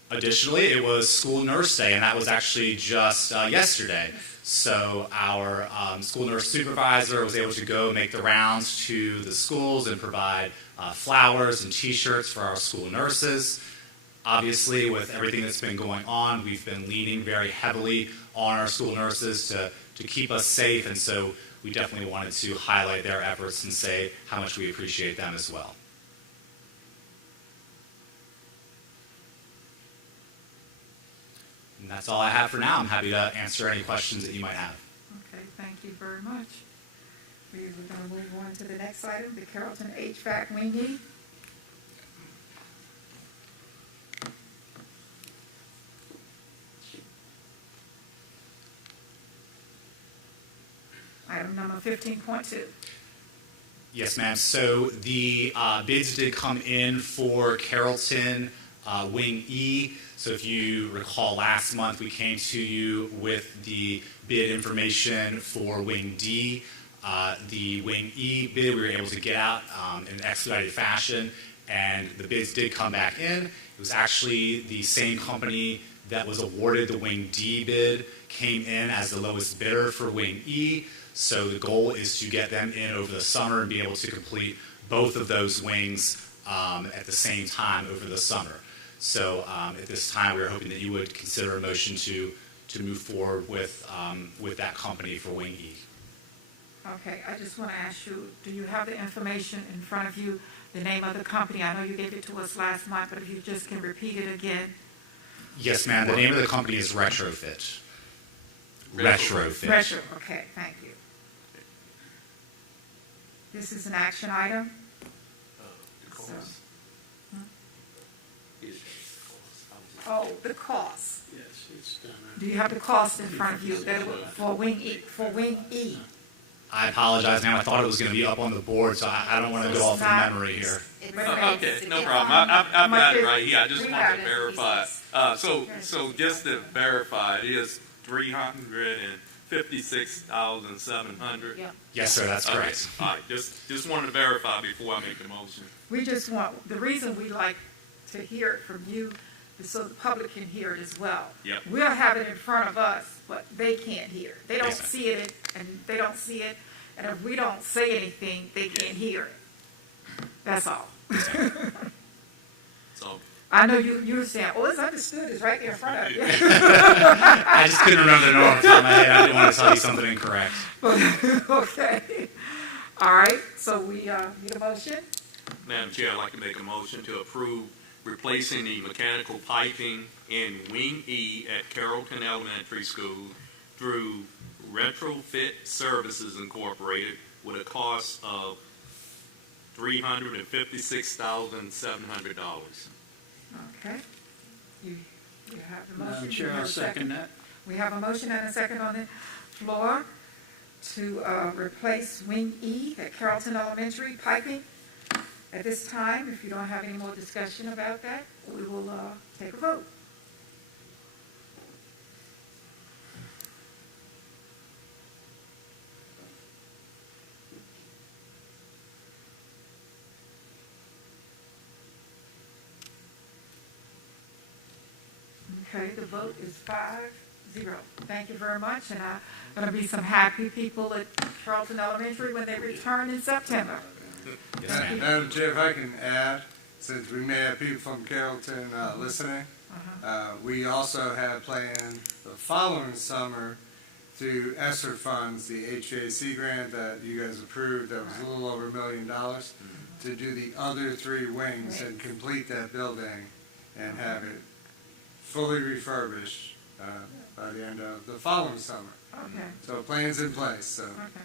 Additionally, it was School Nurse Day, and that was actually just yesterday. So our school nurse supervisor was able to go make the rounds to the schools and provide flowers and T-shirts for our school nurses. Obviously, with everything that's been going on, we've been leaning very heavily on our school nurses to keep us safe, and so we definitely wanted to highlight their efforts and say how much we appreciate them as well. And that's all I have for now. I'm happy to answer any questions that you might have. Okay, thank you very much. We're going to move on to the next item, the Carrollton HVAC wing E. Item number 15.2. Yes, ma'am. So the bids did come in for Carrollton Wing E. So if you recall, last month we came to you with the bid information for Wing D. The Wing E bid we were able to get out in an expedited fashion, and the bids did come back in. It was actually the same company that was awarded the Wing D bid came in as the lowest bidder for Wing E. So the goal is to get them in over the summer and be able to complete both of those wings at the same time over the summer. So at this time, we were hoping that you would consider a motion to move forward with that company for Wing E. Okay, I just want to ask you, do you have the information in front of you, the name of the company? I know you gave it to us last month, but if you just can repeat it again. Yes, ma'am. The name of the company is Retrofit. Retrofit. Retro, okay, thank you. This is an action item. So, oh, the cost. Yes, it's done. Do you have the cost in front of you for Wing E? For Wing E. I apologize, ma'am. I thought it was going to be up on the board, so I don't want to go off of memory here. Okay, no problem. I've got it right here. I just wanted to verify. So just to verify, it is $356,700. Yeah. Yes, sir. That's correct. All right. Just wanted to verify before I make the motion. We just want, the reason we like to hear it from you is so the public can hear it as well. Yep. We'll have it in front of us, but they can't hear. They don't Yes, see it, and they don't see it, and if we don't say anything, they can't hear it. That's all. So I know you were saying, oh, it's understood, it's right there in front of you. I just couldn't remember the number off the top of my head. I didn't want to tell you something incorrect. Okay. All right, so we need a motion. Madam Chair, I'd like to make a motion to approve replacing the mechanical piping in Wing E at Carrollton Elementary School through Retrofit Services Incorporated with a cost of $356,700. Okay. You have the motion. Madam Do you Chair, have I'll a second that. We have a motion and a second on the floor to replace Wing E at Carrollton Elementary piping. At this time, if you don't have any more discussion about that, we will take a vote. Okay, the vote is 5-0. Thank you very much, and I'm going to be some happy people at Carrollton Elementary when they return in September. Madam Chair, if I can add, since we may have people from Carrollton listening, we also have planned the following summer through ESSER funds, the HVAC grant that you guys approved, that was a little over $1 million, to do the other 3 wings and complete that building and have it fully refurbished by the end of the following summer. Okay. So plans in place. So. Okay.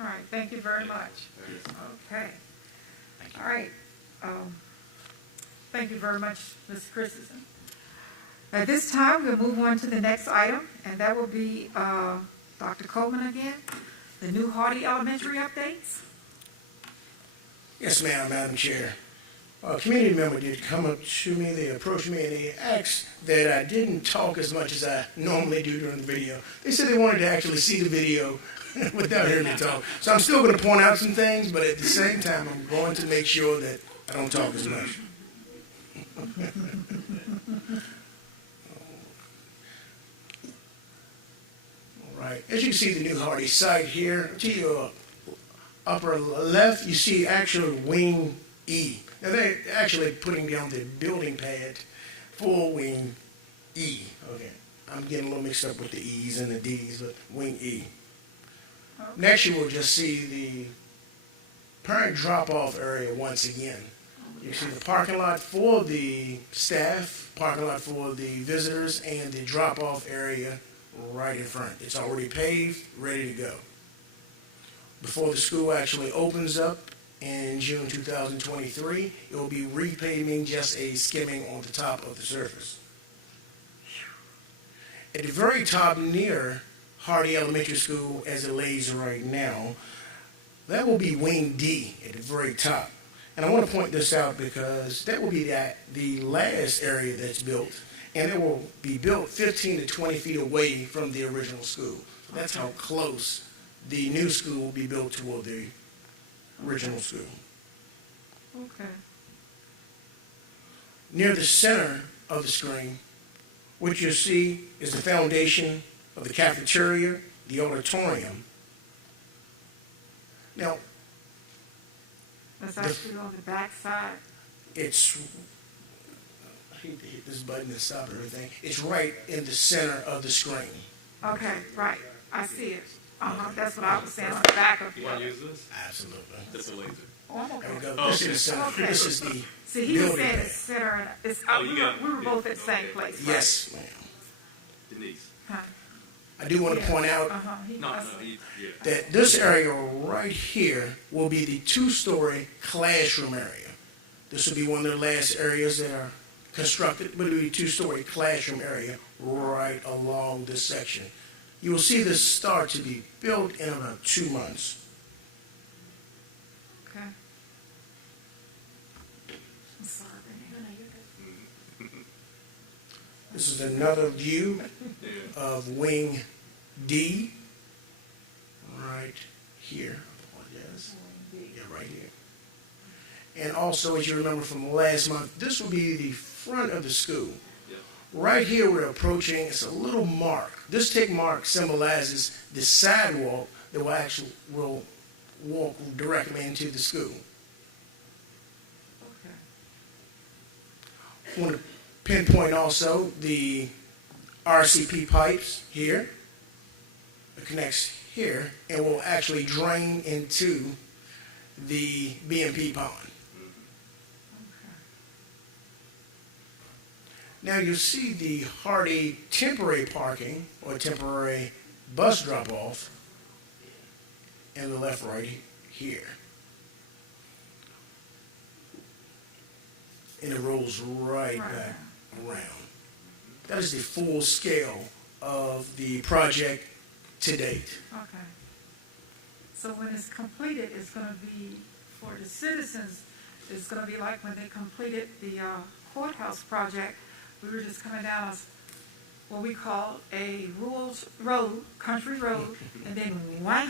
All right. Thank you very much. Okay. All right. Thank you very much, Ms. Christensen. At this time, we'll move on to the next item, and that will be Dr. Coleman again, the new Hardy Elementary updates. Yes, ma'am, Madam Chair. A community member did come up to me, they approached me, and they asked that I didn't talk as much as I normally do during the video. They said they wanted to actually see the video without hearing me talk. So I'm still going to point out some things, but at the same time, I'm going to make sure that I don't talk as much. All right. As you see the new Hardy site here, to your upper left, you see actual Wing E. Now they're actually putting down the building pad for Wing E. Okay, I'm getting a little mixed up with the E's and the D's, but Wing E. Okay. Next you will just see the parent drop-off area once again. You see the parking lot for the staff, parking lot for the visitors, and the drop-off area right in front. It's already paved, ready to go. Before the school actually opens up in June 2023, it will be repaving, just a skimming on the top of the surface. At the very top near Hardy Elementary School, as it lays right now, that will be Wing D at the very top. And I want to point this out because that will be the last area that's built, and it will be built 15 to 20 feet away from the original school. That's how close the new school will be built toward the original school. Okay. Near the center of the screen, what you'll see is the foundation of the cafeteria, the auditorium. Now, that's actually on the back side. It's, I hate to hit this button to stop everything. It's right in the center of the screen. Okay, right. I see it. That's what I was saying on the back of You want to use this? Absolutely. This is a laser. There we go. Oh, This is the center. Okay. This is the See, he was building saying pad. it's center, and it's, we were both at the same place, right? Yes, ma'am. Denise. Huh. I do want to point out that this area right here will be the 2-story classroom area. This will be one of the last areas that are constructed, but it will be a 2-story classroom area right along this section. You will see this start to be built in about 2 months. Okay. I'm sorry. This is another view of Wing D right here. I apologize. Yeah, right here. And also, as you remember from last month, this will be the front of the school. Right here we're approaching, it's a little mark. This tick mark symbolizes the sidewalk that will walk directly into the school. I want to pinpoint also the RCP pipes here. It connects here and will actually drain into the BMP pond. Now you see the Hardy temporary parking or temporary bus drop-off in the left right here. And it rolls right back around. That is the full scale of the project to date. Okay. So when it's completed, it's going to be, for the citizens, it's going to be like when they completed the courthouse project. We were just coming down what we call a rural road, country road, and then wow,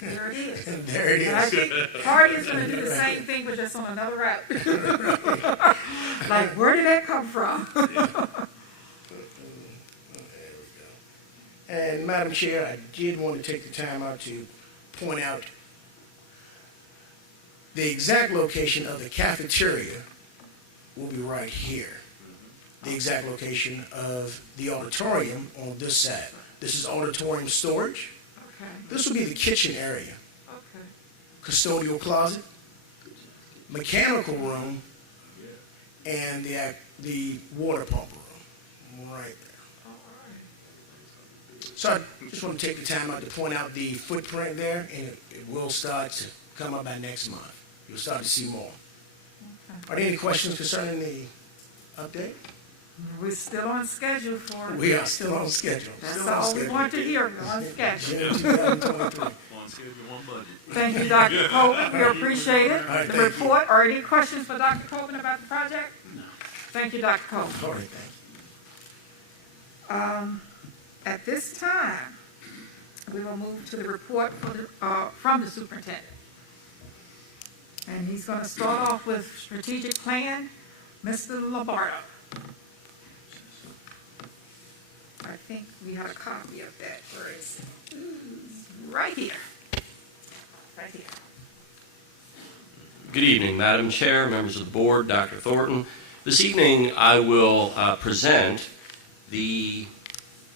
there it is. There it is. And I think Hardy is going to do the same thing, but just on another route. Like, where did that come from? And Madam Chair, I did want to take the time out to point out the exact location of the cafeteria will be right here. The exact location of the auditorium on this side. This is auditorium storage. Okay. This will be the kitchen area. Okay. Custodial closet, mechanical room, and the water pump room right there. So I just want to take the time out to point out the footprint there, and it will start to come up by next month. You'll start to see more. Okay. Are there any questions concerning the update? We're still on schedule for it. We are still on schedule. That's Still on all we schedule. want to hear. We're on schedule. Yeah, 2023. One schedule, one budget. Thank you, Dr. Copeland. We appreciate it. All right, The thank you. report. Are any questions for Dr. Copeland about the project? No. Thank you, Dr. Copeland. All right, thank you. At this time, we will move to the report from the superintendent. And he's going to start off with strategic plan, Mr. Lombardo. I think we had a copy of that. Where is it? Right here. Right here. Good evening, Madam Chair, members of the board, Dr. Thornton. This evening I will present the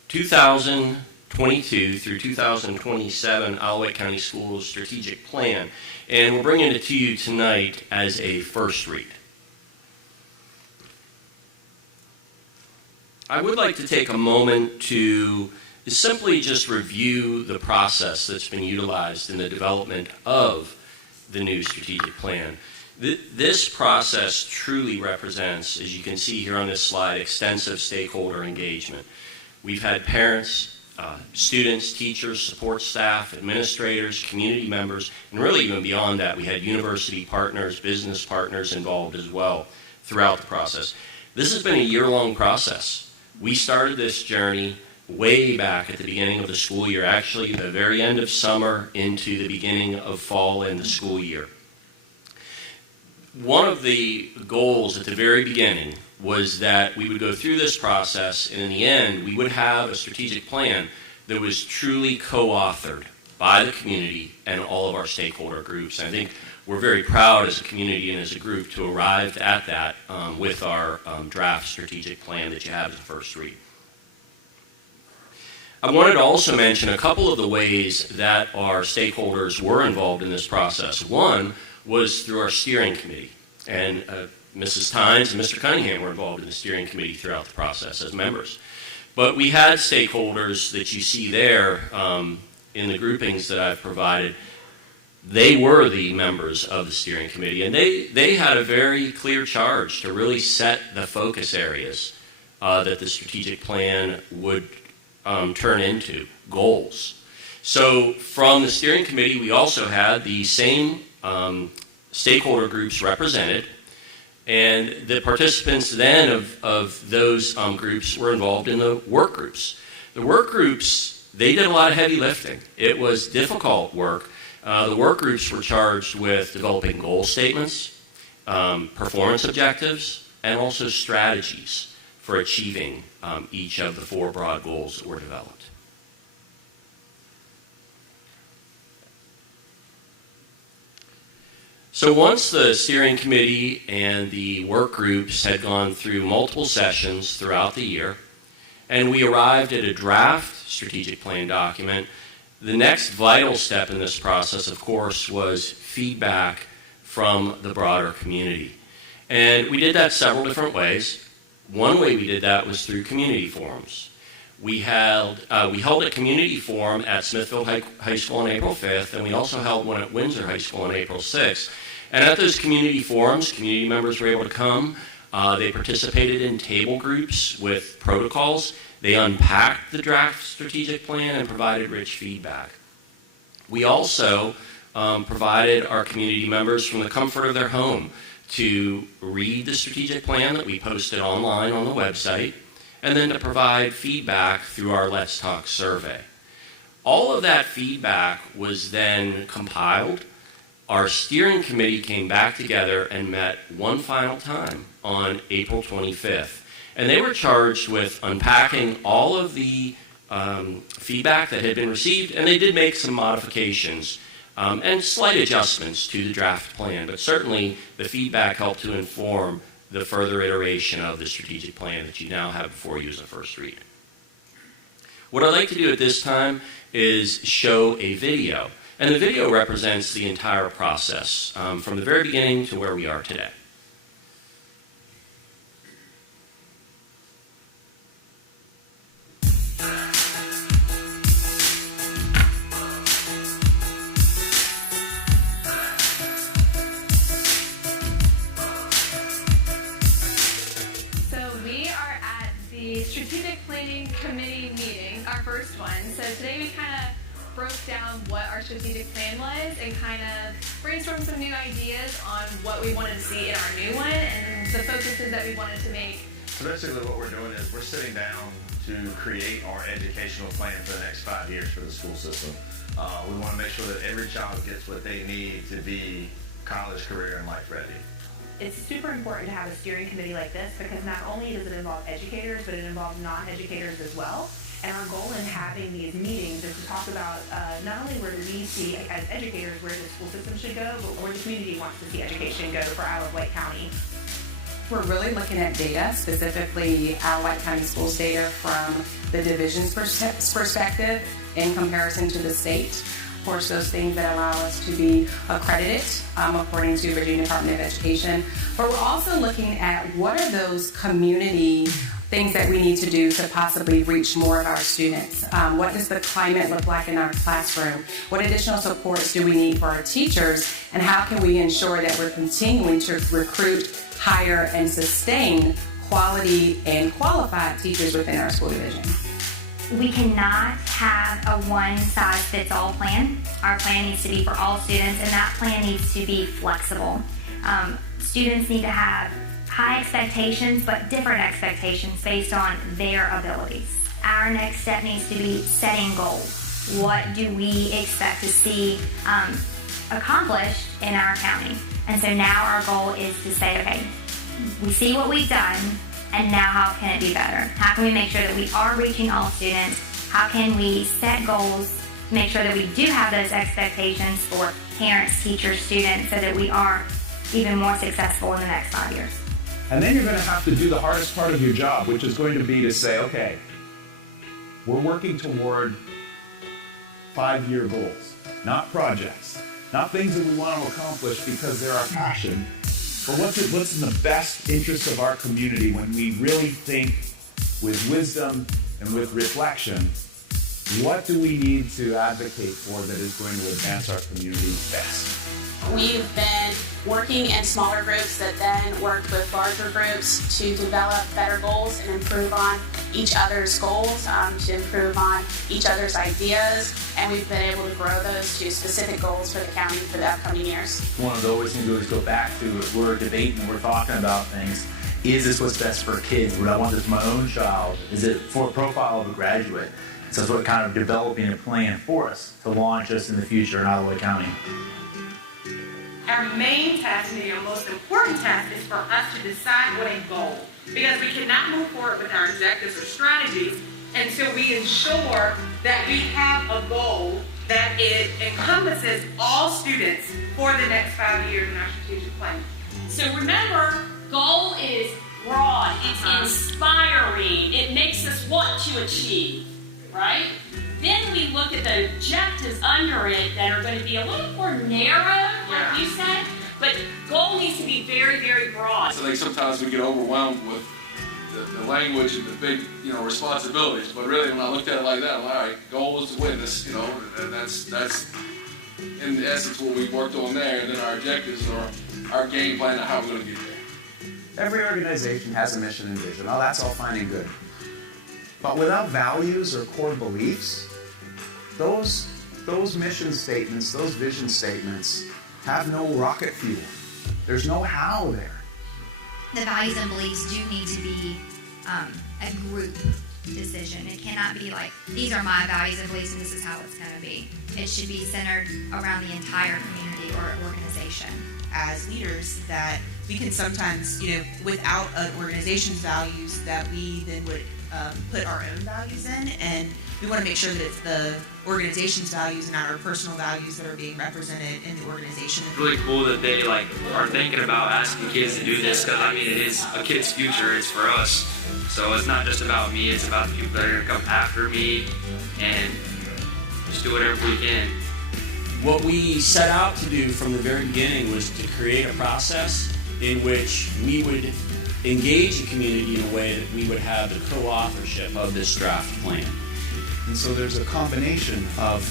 2022 through 2027 Wight County Schools strategic plan, and we're bringing it to you tonight as a first read. I would like to take a moment to simply just review the process that's been utilized in the development of the new strategic plan. This process truly represents, as you can see here on this slide, extensive stakeholder engagement. We've had parents, students, teachers, support staff, administrators, community members, and really even beyond that, we had university partners, business partners involved as well throughout the process. This has been a year-long process. We started this journey way back at the beginning of the school year, actually the very end of summer into the beginning of fall in the school year. One of the goals at the very beginning was that we would go through this process, and in the end, we would have a strategic plan that was truly co-authored by the community and all of our stakeholder groups. And I think we're very proud as a community and as a group to arrive at that with our draft strategic plan that you have as a first read. I wanted to also mention a couple of the ways that our stakeholders were involved in this process. One was through our steering committee, and Mrs. Tynes and Mr. Cunningham were involved in the steering committee throughout the process as members. But we had stakeholders that you see there in the groupings that I've provided. They were the members of the steering committee, and they had a very clear charge to really set the focus areas that the strategic plan would turn into goals. So from the steering committee, we also had the same stakeholder groups represented, and the participants then of those groups were involved in the work groups. The work groups, they did a lot of heavy lifting. It was difficult work. The work groups were charged with developing goal statements, performance objectives, and also strategies for achieving each of the 4 broad goals that were developed. So once the steering committee and the work groups had gone through multiple sessions throughout the year, and we arrived at a draft strategic plan document, the next vital step in this process, of course, was feedback from the broader community. And we did that several different ways. One way we did that was through community forums. We held a community forum at Smithfield High School on April 5th, and we also held one at Windsor High School on April 6th. And at those community forums, community members were able to come. They participated in table groups with protocols. They unpacked the draft strategic plan and provided rich feedback. We also provided our community members from the comfort of their home to read the strategic plan that we posted online on the website, and then to provide feedback through our Let's Talk survey. All of that feedback was then compiled. Our steering committee came back together and met one final time on April 25th. And they were charged with unpacking all of the feedback that had been received, and they did make some modifications and slight adjustments to the draft plan. But certainly the feedback helped to inform the further iteration of the strategic plan that you now have before you as a first read. What I'd like to do at this time is show a video. And the video represents the entire process from the very beginning to where we are today. Strategic Planning Committee meeting, our first one. So today we kind of broke down what our strategic plan was and kind of brainstormed some new ideas on what we wanted to see in our new one and the focuses that we wanted to make. So basically what we're doing is we're sitting down to create our educational plan for the next 5 years for the school system. We want to make sure that every child gets what they need to be college, career, and life ready. It's super important to have a steering committee like this because not only does it involve educators, but it involves non-educators as well. And our goal in having these meetings is to talk about not only where we see as educators where the school system should go, but where the community wants to see education go for our Wight County. We're really looking at data, specifically our Wight County Schools data from the division's perspective in comparison to the state. Of course, those things that allow us to be accredited according to Virginia Department of Education. But we're also looking at what are those community things that we need to do to possibly reach more of our students. What does the climate look like in our classroom? What additional supports do we need for our teachers? And how can we ensure that we're continuing to recruit, hire, and sustain quality and qualified teachers within our school division? We cannot have a one-size-fits-all plan. Our plan needs to be for all students, and that plan needs to be flexible. Students need to have high expectations, but different expectations based on their abilities. Our next step needs to be setting goals. What do we expect to see accomplished in our county? And so now our goal is to say, okay, we see what we've done, and now how can it be better? How can we make sure that we are reaching all students? How can we set goals to make sure that we do have those expectations for parents, teachers, students, so that we are even more successful in the next 5 years? And then you're going to have to do the hardest part of your job, which is going to be to say, okay, we're working toward 5-year goals, not projects, not things that we want to accomplish because they're our passion, but what's in the best interest of our community when we really think with wisdom and with reflection, what do we need to advocate for that is going to advance our community best? We've been working in smaller groups that then worked with larger groups to develop better goals and improve on each other's goals, to improve on each other's ideas, and we've been able to grow those to specific goals for the county for the upcoming years. One of the always things we always go back to is we're debating, we're talking about things. Is this what's best for kids? Would I want this for my own child? Is it for a profile of a graduate? So that's what kind of developing a plan for us to launch us in the future in Wight County. Our main task, maybe our most important task, is for us to decide what a goal. Because we cannot move forward with our objectives or strategies until we ensure that we have a goal that it encompasses all students for the next 5 years in our strategic plan. So remember, goal is broad, it's inspiring, it makes us want to achieve, right? Then we look at the objectives under it that are going to be a little more narrow, like you said, but goal needs to be very, very broad. So I think sometimes we get overwhelmed with the language and the big, responsibilities. But really, when I looked at it like that, I'm like, all right, goal is to win this, and that's in essence what we worked on there. And then our objectives or our game plan of how we're going to get there. Every organization has a mission and vision. Oh, that's all fine and good. But without values or core beliefs, those mission statements, those vision statements have no rocket fuel. There's no how there. The values and beliefs do need to be a group decision. It cannot be like, these are my values and beliefs and this is how it's going to be. It should be centered around the entire community or organization. As leaders, that we can sometimes, without an organization's values, that we then would put our own values in, and we want to make sure that it's the organization's values and not our personal values that are being represented in the organization. It's really cool that they are thinking about asking kids to do this, because it is a kid's future. It's for us. So it's not just about me, it's about the people that are going to come after me, and just do whatever we can. What we set out to do from the very beginning was to create a process in which we would engage the community in a way that we would have the co-authorship of this draft plan. And so there's a combination of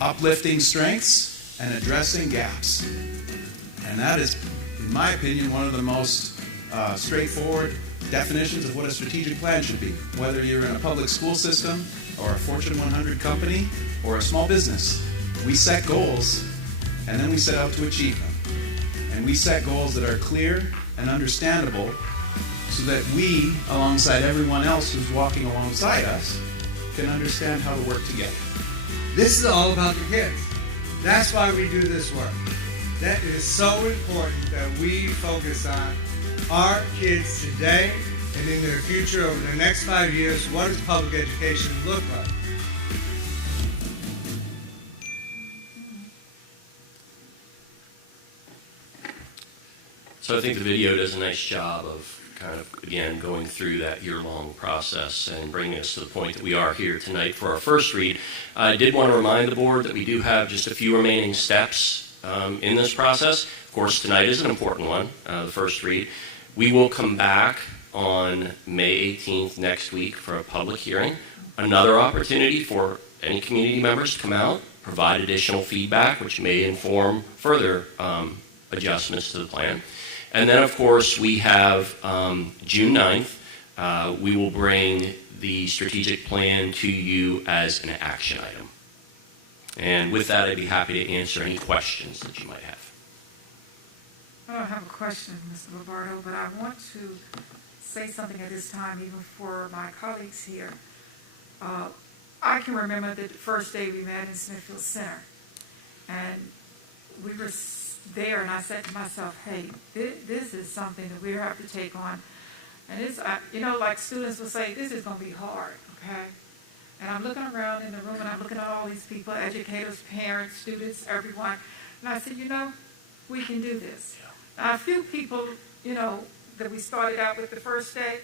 uplifting strengths and addressing gaps. And that is, in my opinion, one of the most straightforward definitions of what a strategic plan should be. Whether you're in a public school system or a Fortune 100 company or a small business, we set goals and then we set out to achieve them. And we set goals that are clear and understandable so that we, alongside everyone else who's walking alongside us, can understand how to work together. This is all about the kids. That's why we do this work. That it is so important that we focus on our kids today and in their future over the next 5 years. What does public education look like? So I think the video does a nice job of kind of, again, going through that year-long process and bringing us to the point that we are here tonight for our first read. I did want to remind the board that we do have just a few remaining steps in this process. Of course, tonight is an important one, the first read. We will come back on May 18th next week for a public hearing. Another opportunity for any community members to come out, provide additional feedback, which may inform further adjustments to the plan. And then, of course, we have June 9th. We will bring the strategic plan to you as an action item. And with that, I'd be happy to answer any questions that you might have. I don't have a question, Mr. Lombardo, but I want to say something at this time, even for my colleagues here. I can remember the first day we met in Smithfield Center, and we were there, and I said to myself, hey, this is something that we have to take on. And it's, like students will say, this is going to be hard, okay? And I'm looking around in the room, and I'm looking at all these people, educators, parents, students, everyone. And I said, we can do this. Now, a few people, that we started out with the first day,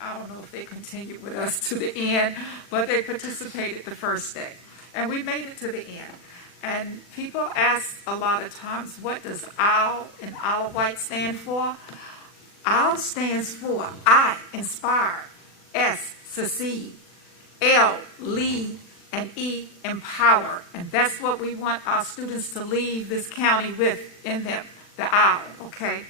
I don't know if they continued with us to the end, but they participated the first day. And we made it to the end. And people ask a lot of times, what does OWL and OWL Wight stand for? OWL stands for I, inspire, S, succeed, L, lead, and E, empower. And that's what we want our students to leave this county with in them, the OWL, okay?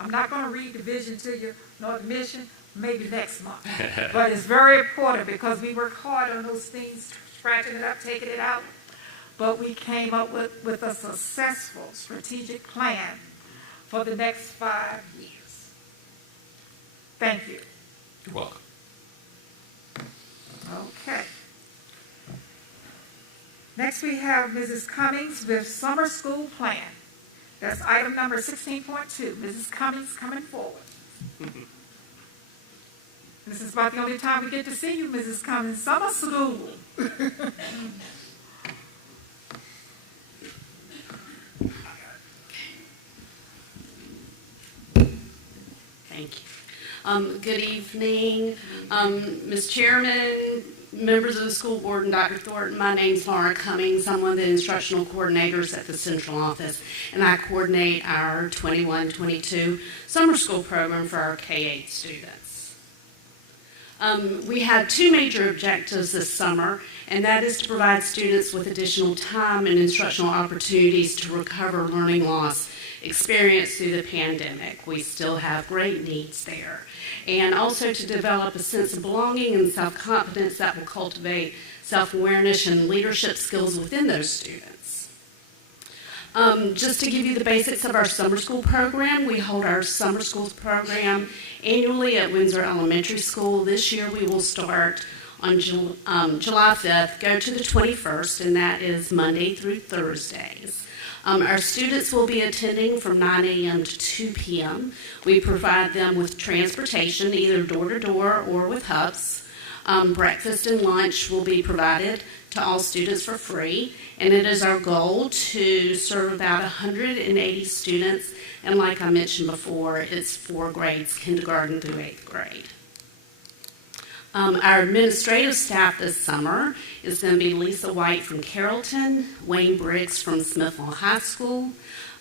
I'm not going to read the vision to you, nor the mission, maybe next month. But it's very important because we work hard on those things, scratching it up, taking it out. But we came up with a successful strategic plan for the next 5 years. Thank you. You're welcome. Okay. Next we have Mrs. Cummings with Summer School Plan. That's item number 16.2. Mrs. Cummings coming forward. This is about the only time we get to see you, Mrs. Cummings. Summer School. Thank you. Good evening, Ms. Chairman, members of the school board, and Dr. Thornton. My name's Laura Cummings. I'm one of the instructional coordinators at the central office, and I coordinate our 21-22 summer school program for our K-8 students. We had two major objectives this summer, and that is to provide students with additional time and instructional opportunities to recover learning loss experienced through the pandemic. We still have great needs there. And also to develop a sense of belonging and self-confidence that will cultivate self-awareness and leadership skills within those students. Just to give you the basics of our summer school program, we hold our summer schools program annually at Windsor Elementary School. This year we will start on July 5th, go to the 21st, and that is Monday through Thursdays. Our students will be attending from 9 a.m. to 2 p.m. We provide them with transportation, either door-to-door or with hubs. Breakfast and lunch will be provided to all students for free, and it is our goal to serve about 180 students, and like I mentioned before, it's 4 grades, kindergarten through 8th grade. Our administrative staff this summer is going to be Lisa White from Carrollton, Wayne Briggs from Smithfield High School.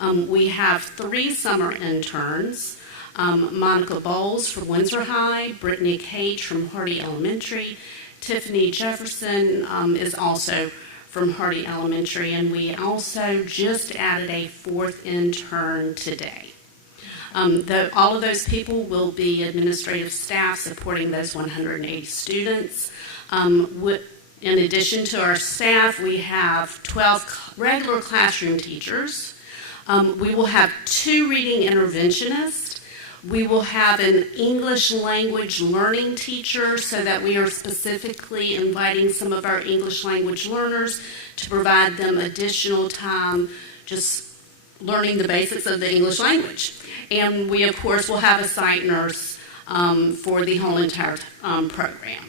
We have 3 summer interns, Monica Bowles from Windsor High, Brittany Cage from Hardy Elementary, Tiffany Jefferson is also from Hardy Elementary, and we also just added a 4th intern today. All of those people will be administrative staff supporting those 180 students. In addition to our staff, we have 12 regular classroom teachers. We will have 2 reading interventionists. We will have an English language learning teacher so that we are specifically inviting some of our English language learners to provide them additional time just learning the basics of the English language. And we, of course, will have a site nurse for the whole entire program.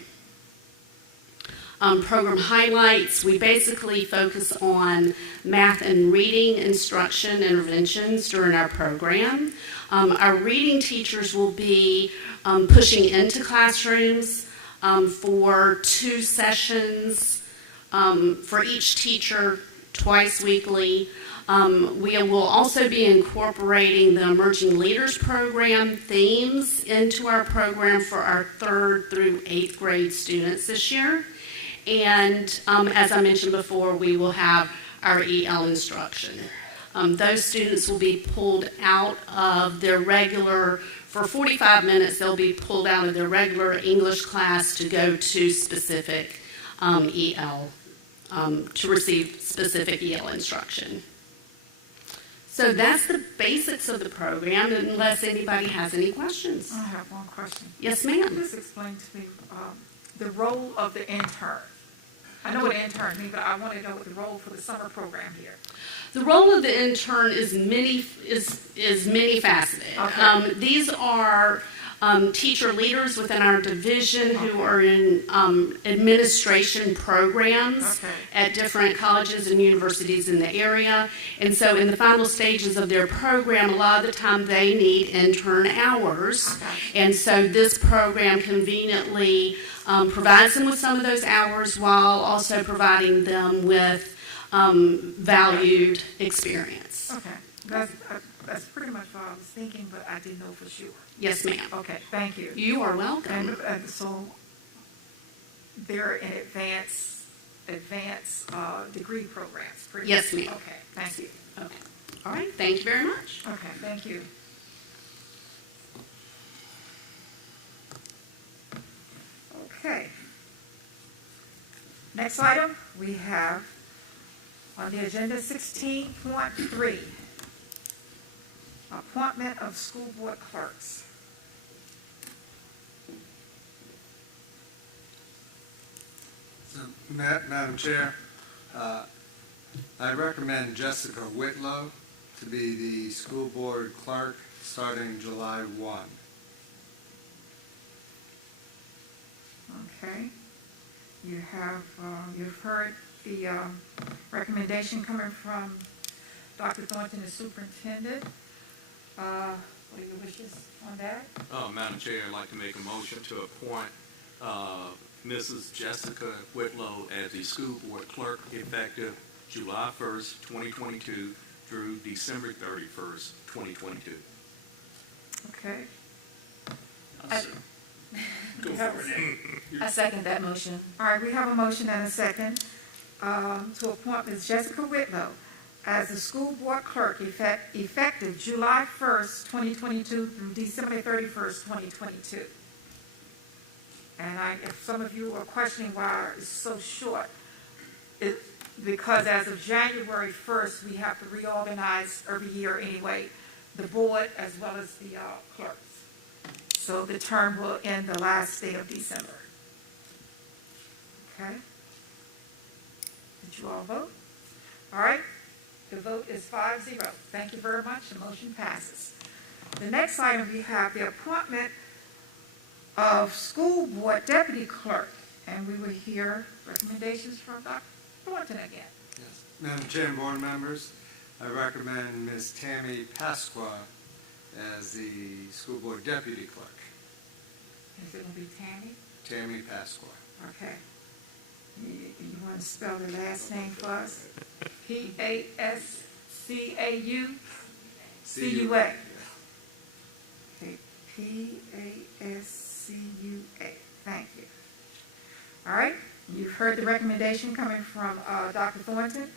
Program highlights, we basically focus on math and reading instruction interventions during our program. Our reading teachers will be pushing into classrooms for 2 sessions for each teacher twice weekly. We will also be incorporating the Emerging Leaders Program themes into our program for our 3rd through 8th grade students this year. And as I mentioned before, we will have our EL instruction. Those students will be pulled out of their regular, for 45 minutes, they'll be pulled out of their regular English class to go to specific EL, to receive specific EL instruction. So that's the basics of the program, unless anybody has any questions. I have one question. Yes, ma'am. Please explain to me the role of the intern. I know what intern means, but I want to know what the role for the summer program here. The role of the intern is many faceted. Okay. These are teacher leaders within our division who are in administration programs at different colleges and universities in the area. And so in the final stages of their program, a lot of the time they need intern hours. And so this program conveniently provides them with some of those hours while also providing them with valued experience. Okay. That's pretty much what I was thinking, but I didn't know for sure. Yes, ma'am. Okay, thank you. You are welcome. And so they're in advanced degree programs. Yes, ma'am. Okay, thank you. Okay. All right, thank you very much. Okay, thank you. Okay. Next item we have on the agenda 16.3. Appointment of school board clerks. So, Madam Chair, I recommend Jessica Whitlow to be the school board clerk starting July 1. Okay. You have, you've heard the recommendation coming from Dr. Thornton, the superintendent. What are your wishes on that? Madam Chair, I'd like to make a motion to appoint Mrs. Jessica Whitlow as the school board clerk effective July 1st, 2022 through December 31st, 2022. Okay. Go for it. I second that motion. All right, we have a motion and a second to appoint Ms. Jessica Whitlow as the school board clerk effective July 1st, 2022 through December 31st, 2022. And if some of you are questioning why it's so short, because as of January 1st, we have to reorganize every year anyway, the board as well as the clerks. So the term will end the last day of December. Okay? Did you all vote? All right. The vote is 5-0. Thank you very much. The motion passes. The next item we have the appointment of school board deputy clerk, and we will hear recommendations from Dr. Thornton again. Yes. Madam Chair and board members, I recommend Ms. Tammy Pasqua as the school board deputy clerk. Is it going to be Tammy? Tammy Pasqua. Okay. You want to spell the last name for us? P-A-S-C-A-U-C-U-A. Okay, P-A-S-C-U-A. Thank you. All right. You've heard the recommendation coming from Dr. Thornton.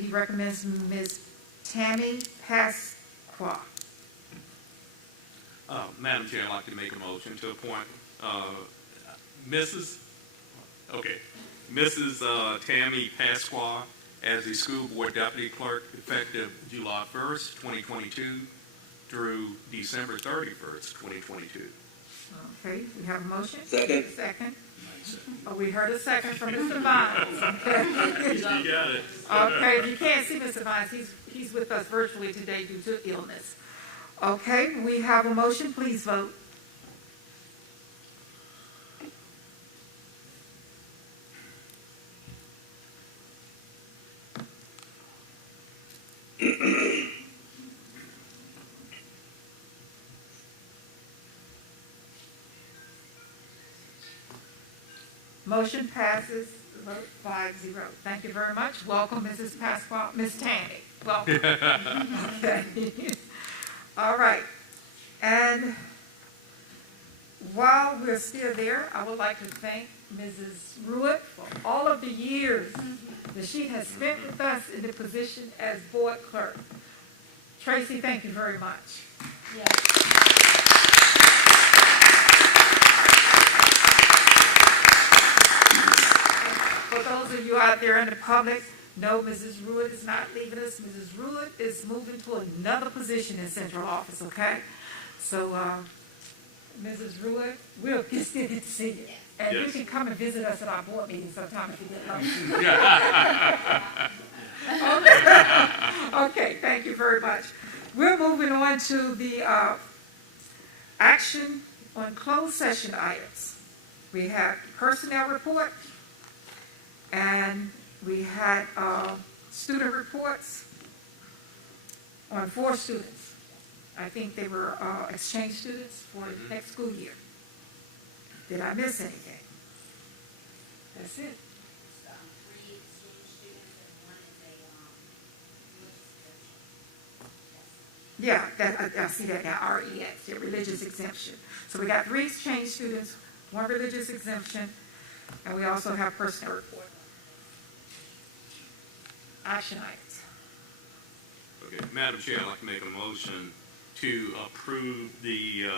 He recommends Ms. Tammy Pasqua. Madam Chair, I'd like to make a motion to appoint Mrs. Tammy Pasqua as the school board deputy clerk effective July 1st, 2022 through December 31st, 2022. Okay, we have a motion. Second. Second. Oh, we heard a second from Mr. Vines. Okay. You got it. Okay, if you can't see Mr. Vines, he's with us virtually today due to illness. Okay, we have a motion. Please vote. Motion passes, vote 5-0. Thank you very much. Welcome, Mrs. Pasqua, Ms. Tammy. Welcome. Okay. All right. And while we're still there, I would like to thank Mrs. Ruitt for all of the years that she has spent with us in the position as board clerk. Tracy, thank you very much. Yes. For those of you out there in the public, no, Mrs. Ruitt is not leaving us. Mrs. Ruitt is moving to another position in central office, okay? So, Mrs. Ruitt, we'll still get to see you. And you can come and visit us at our board meeting sometime if you get home. Okay, thank you very much. We're moving on to the action on closed session items. We have personnel report, and we had student reports on 4 students. I think they were exchange students for the next school year. Did I miss anything? That's it. Yeah, I see that now, REX, yeah, religious exemption. So we got 3 exchange students, 1 religious exemption, and we also have personnel report. Action items. Okay, Madam Chair, I'd like to make a motion to approve the,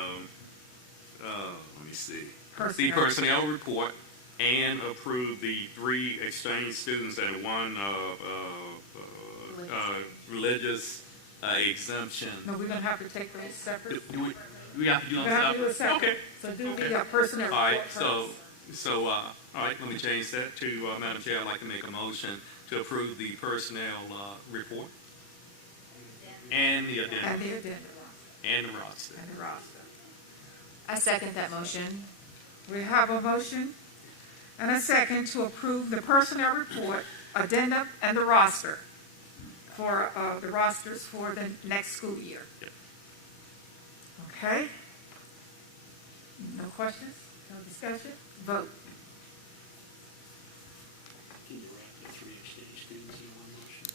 the personnel report and approve the 3 exchange students and 1 religious exemption. No, we're going to have to take those separate. Do we have to do them separate? Okay. So do the personnel report. All right, first. all right, let me change that to, Madam Chair, I'd like to make a motion to approve the personnel report and the addendum. And the addendum. And the roster. And the roster. I second that motion. We have a motion and a second to approve the personnel report, addendum, and the roster for the rosters for the next school year. Yep. Okay? No questions? No discussion? Vote. Can you wrap the 3 exchange students in one motion?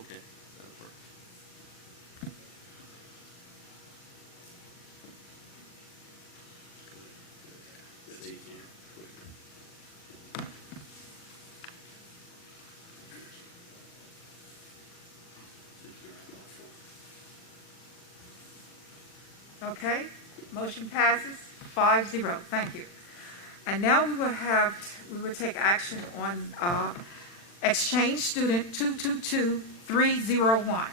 Okay, that'll work. Okay, motion passes 5-0. Thank you. And now we will take action on exchange student 222301.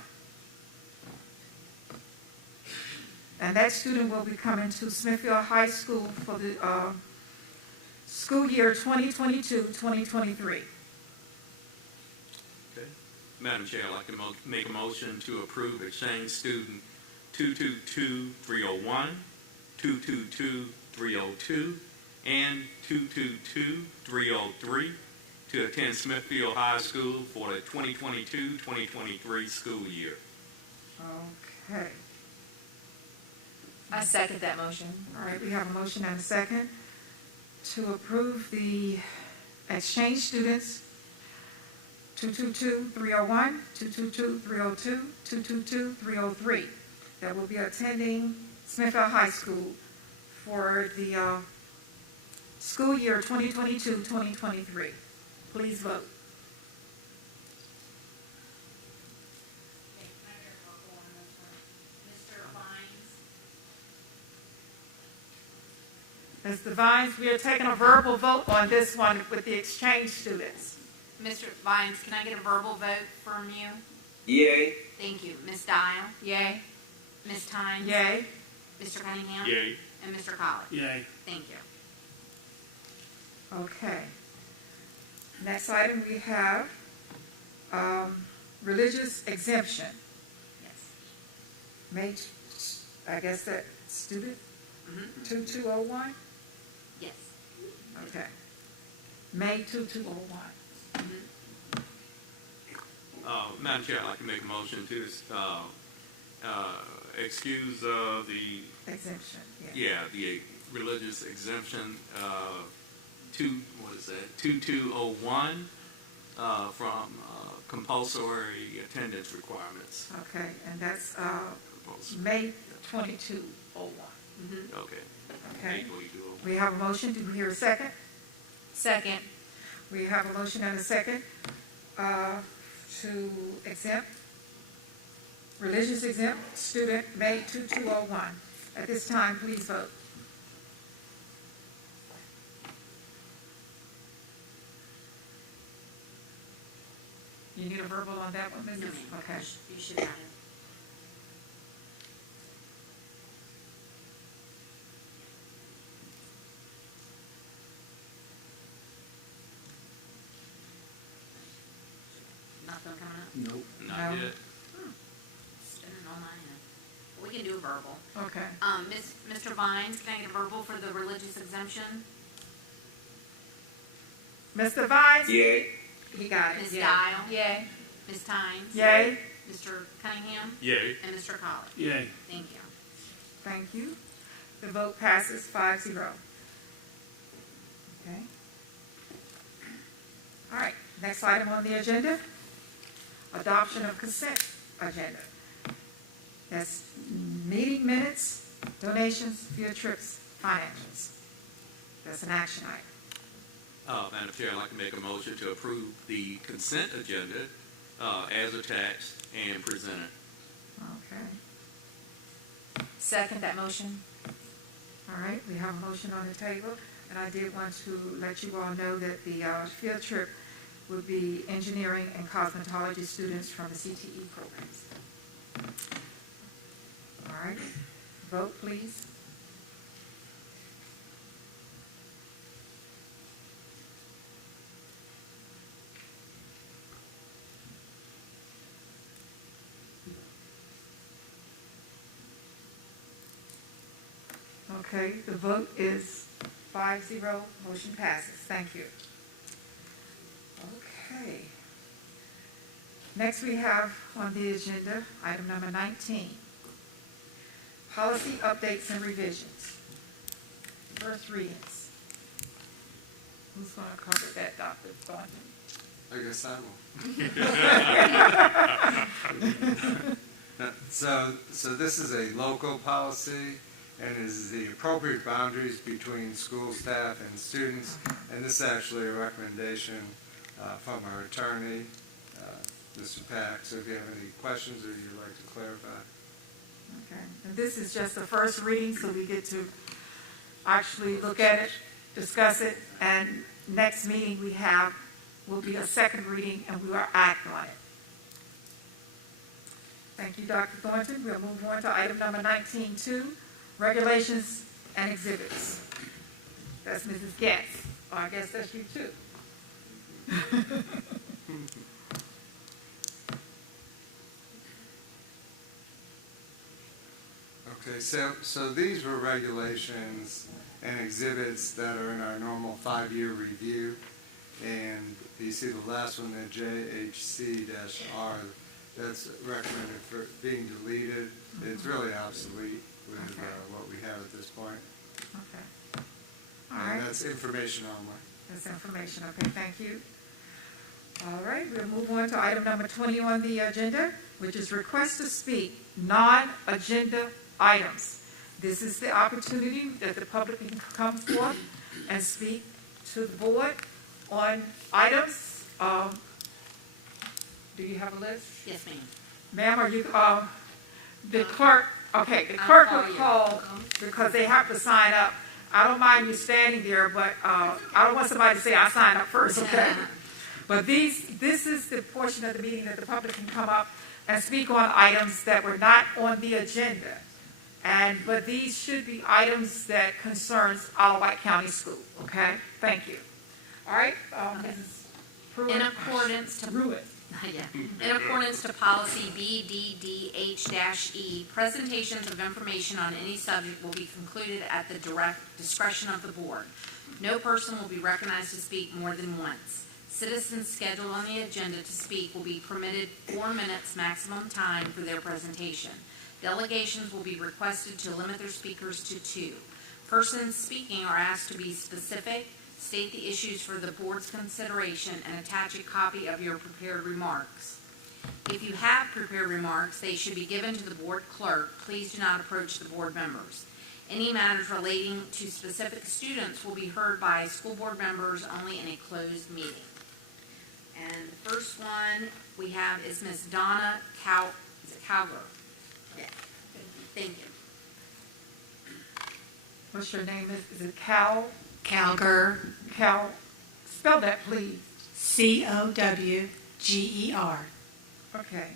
And that student will be coming to Smithfield High School for the school year 2022-2023. Okay. Madam Chair, I'd like to make a motion to approve exchange student 222301, 222302, and 222303 to attend Smithfield High School for the 2022-2023 school year. Okay. I second that motion. All right, we have a motion and a second to approve the exchange students 222-301, 222-302, 222-303 that will be attending Smithfield High School for the school year 2022-2023. Please vote. Mr. Vines, we are taking a verbal vote on this one with the exchange students. Mr. Vines, can I get a verbal vote from you? Yay. Thank you. Ms. Dial? Yay. Ms. Tynes? Yay. Mr. Cunningham? Yay. And Mr. Collins? Yay. Thank you. Okay. Next item we have religious exemption. Yes. I guess that student 2201? Yes. Okay. May 2201. Madam Chair, I'd like to make a motion to excuse the exemption. the religious exemption 2201 from compulsory attendance requirements. Okay, and that's May 2201. Okay. Okay. We have a motion. Do we hear a second? Second. We have a motion and a second to exempt, religious exempt student May 2201. At this time, please vote. You need a verbal on that one, Mrs.? No, ma'am. Okay. You should have it. Nothing coming up? Nope. Not No. yet. Spinning on my end. We can do a verbal. Okay. Mr. Vines, can I get a verbal for the religious exemption? Mr. Vines? Yay. He got it. Ms. Yeah. Dial? Yay. Ms. Tynes? Yay. Mr. Cunningham? Yay. And Mr. Collins? Yay. Thank you. Thank you. The vote passes 5-0. Okay. All right, next item on the agenda, adoption of consent agenda. That's meeting minutes, donations, field trips, financials. That's an action item. Madam Chair, I'd like to make a motion to approve the consent agenda as attached and presented. Okay. Second that motion. All right, we have a motion on the table, and I did want to let you all know that the field trip will be engineering and cosmetology students from the CTE programs. All right, vote please. Okay, the vote is 5-0, motion passes. Thank you. Okay. Next we have on the agenda, item number 19, policy updates and revisions. First readings. Who's going to cover that, Dr. Thornton? I guess I will. So this is a local policy, and is the appropriate boundaries between school staff and students. And this is actually a recommendation from our attorney, Mr. Pack. So if you have any questions or you'd like to clarify. Okay. And this is just the first reading, so we get to actually look at it, discuss it, and next meeting we have will be a second reading, and we will act on it. Thank you, Dr. Thornton. We'll move on to item number 19.2, regulations and exhibits. That's Mrs. Getz. Oh, I guess that's you too. Okay, so these were regulations and exhibits that are in our normal 5-year review. And you see the last one, the JHC-R, that's recommended for being deleted. It's really obsolete with what we have at this point. Okay. All And right. that's information only. That's information. Okay, thank you. All right, we'll move on to item number 20 on the agenda, which is request to speak, non-agenda items. This is the opportunity that the public can come forth and speak to the board on items. Do you have a list? Yes, ma'am. Ma'am, are you, the clerk, okay, the clerk will call because they have to sign up. I don't mind you standing there, but I don't want somebody to say I signed up first, okay? But this is the portion of the meeting that the public can come up and speak on items that were not on the agenda. But these should be items that concerns our Wight County School, okay? Thank you. All right, Mrs. Pruitt. In accordance to In accordance to policy BDDH-E, presentations of information on any subject will be concluded at the direct discretion of the board. No person will be recognized to speak more than once. Citizens scheduled on the agenda to speak will be permitted 4 minutes maximum time for their presentation. Delegations will be requested to limit their speakers to 2. Persons speaking are asked to be specific, state the issues for the board's consideration, and attach a copy of your prepared remarks. If you have prepared remarks, they should be given to the board clerk. Please do not approach the board members. Any matters relating to specific students will be heard by school board members only in a closed meeting. And the first one we have is Ms. Donna Calgar. Yeah. Thank you. What's your name? Is it Cal? Calgar. Cal. Spell that, please. Cowger. Okay.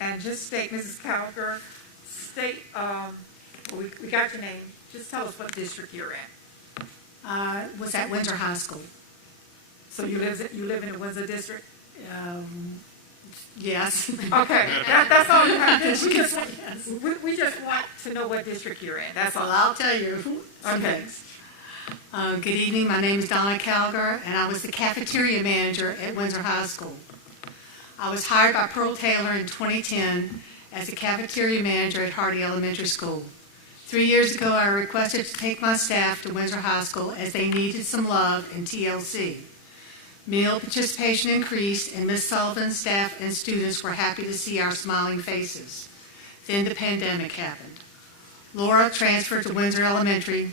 And just state, Mrs. Calgar, state, we got your name. Just tell us what district you're in. Was at Windsor High School. So you live in the Windsor district? Yes. Okay, that's all you have to do. We just want to know what district you're in. That's all. Well, I'll tell you. Okay. Good evening. My name is Donna Calgar, and I was the cafeteria manager at Windsor High School. I was hired by Pearl Taylor in 2010 as the cafeteria manager at Hardy Elementary School. 3 years ago, I requested to take my staff to Windsor High School as they needed some love and TLC. Meal participation increased, and Ms. Sullivan's staff and students were happy to see our smiling faces. Then the pandemic happened. Laura transferred to Windsor Elementary,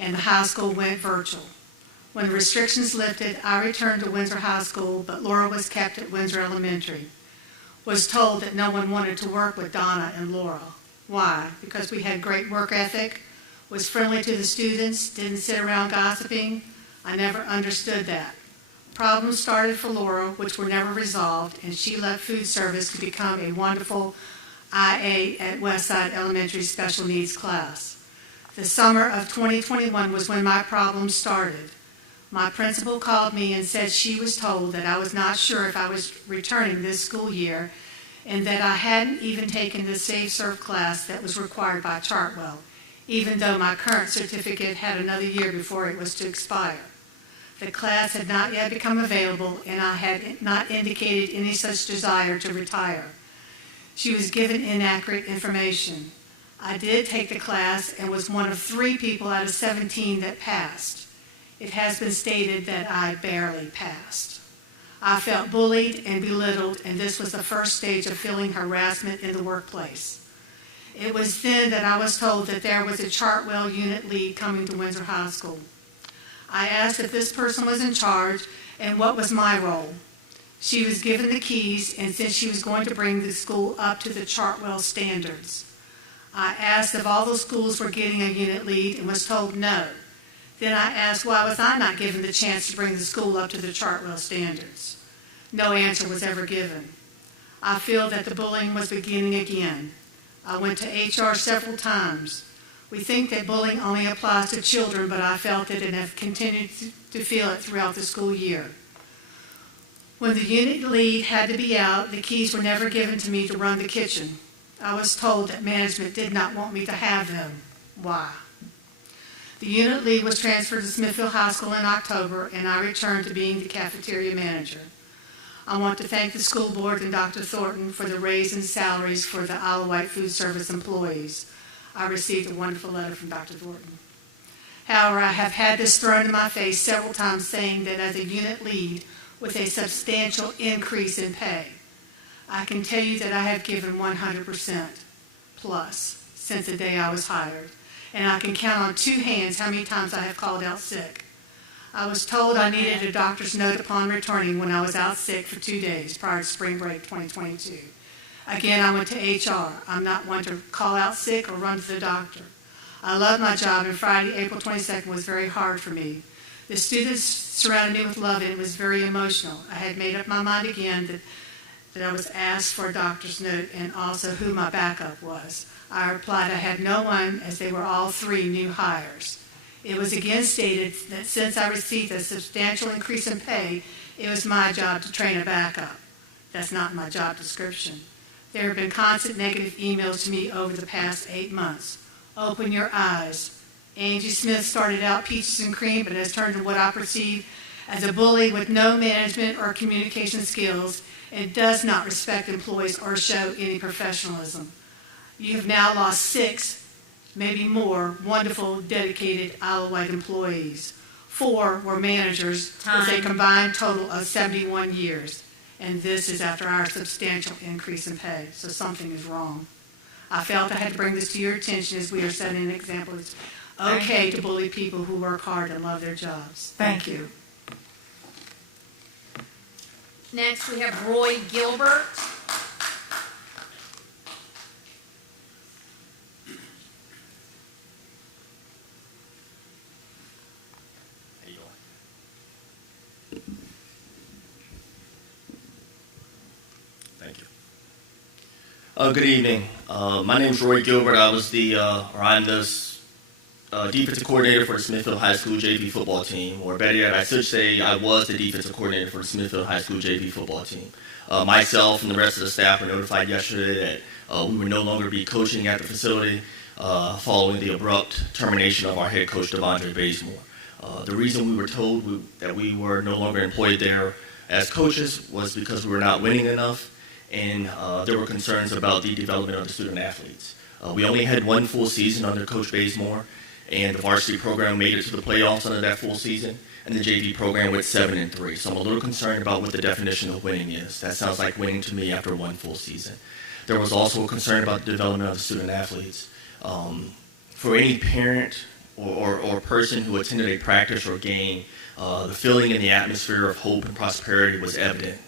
and the high school went virtual. When the restrictions lifted, I returned to Windsor High School, but Laura was kept at Windsor Elementary. Was told that no one wanted to work with Donna and Laura. Why? Because we had great work ethic, was friendly to the students, didn't sit around gossiping. I never understood that. Problems started for Laura, which were never resolved, and she left food service to become a wonderful IA at Westside Elementary Special Needs class. The summer of 2021 was when my problems started. My principal called me and said she was told that I was not sure if I was returning this school year and that I hadn't even taken the Safe Serve class that was required by Chartwell, even though my current certificate had another year before it was to expire. The class had not yet become available, and I had not indicated any such desire to retire. She was given inaccurate information. I did take the class and was one of 3 people out of 17 that passed. It has been stated that I barely passed. I felt bullied and belittled, and this was the first stage of feeling harassment in the workplace. It was then that I was told that there was a Chartwell unit lead coming to Windsor High School. I asked if this person was in charge and what was my role. She was given the keys and said she was going to bring the school up to the Chartwell standards. I asked if all those schools were getting a unit lead and was told no. Then I asked why was I not given the chance to bring the school up to the Chartwell standards. No answer was ever given. I feel that the bullying was beginning again. I went to HR several times. We think that bullying only applies to children, but I felt it and have continued to feel it throughout the school year. When the unit lead had to be out, the keys were never given to me to run the kitchen. I was told that management did not want me to have them. Why? The unit lead was transferred to Smithfield High School in October, and I returned to being the cafeteria manager. I want to thank the school board and Dr. Thornton for the raise in salaries for the Isle of Wight food service employees. I received a wonderful letter from Dr. Thornton. However, I have had this thrown in my face several times saying that as a unit lead with a substantial increase in pay, I can tell you that I have given 100% plus since the day I was hired, and I can count on two hands how many times I have called out sick. I was told I needed a doctor's note upon returning when I was out sick for 2 days prior to spring break 2022. Again, I went to HR. I'm not one to call out sick or run to the doctor. I love my job, and Friday, April 22nd was very hard for me. The students surrounded me with love, and it was very emotional. I had made up my mind again that I was asked for a doctor's note and also who my backup was. I replied I had no one, as they were all three new hires. It was again stated that since I received a substantial increase in pay, it was my job to train a backup. That's not my job description. There have been constant negative emails to me over the past 8 months. Open your eyes. Angie Smith started out peaches and cream, but has turned into what I perceive as a bully with no management or communication skills and does not respect employees or show any professionalism. You have now lost 6, maybe more, wonderful, dedicated Isle of Wight employees. 4 were managers with a combined total of 71 years. And this is after our substantial increase in pay, so something is wrong. I felt I had to bring this to your attention as we are setting an example. It's okay to bully people who work hard and love their jobs. Thank you. Next, we have Roy Gilbert. Good evening. My name is Roy Gilbert. I'm the defensive coordinator for the Smithfield High School JV football team, or better yet, I should say I was the defensive coordinator for the Smithfield High School JV football team. Myself and the rest of the staff were notified yesterday that we would no longer be coaching at the facility following the abrupt termination of our head coach, Devondre Bazemore. The reason we were told that we were no longer employed there as coaches was because we were not winning enough, and there were concerns about the development of the student athletes. We only had one full season under Coach Bazemore, and the varsity program made it to the playoffs under that full season, and the JV program went 7-3. So I'm a little concerned about what the definition of winning is. That sounds like winning to me after one full season. There was also a concern about the development of the student athletes. For any parent or person who attended a practice or game, the feeling in the atmosphere of hope and prosperity was evident.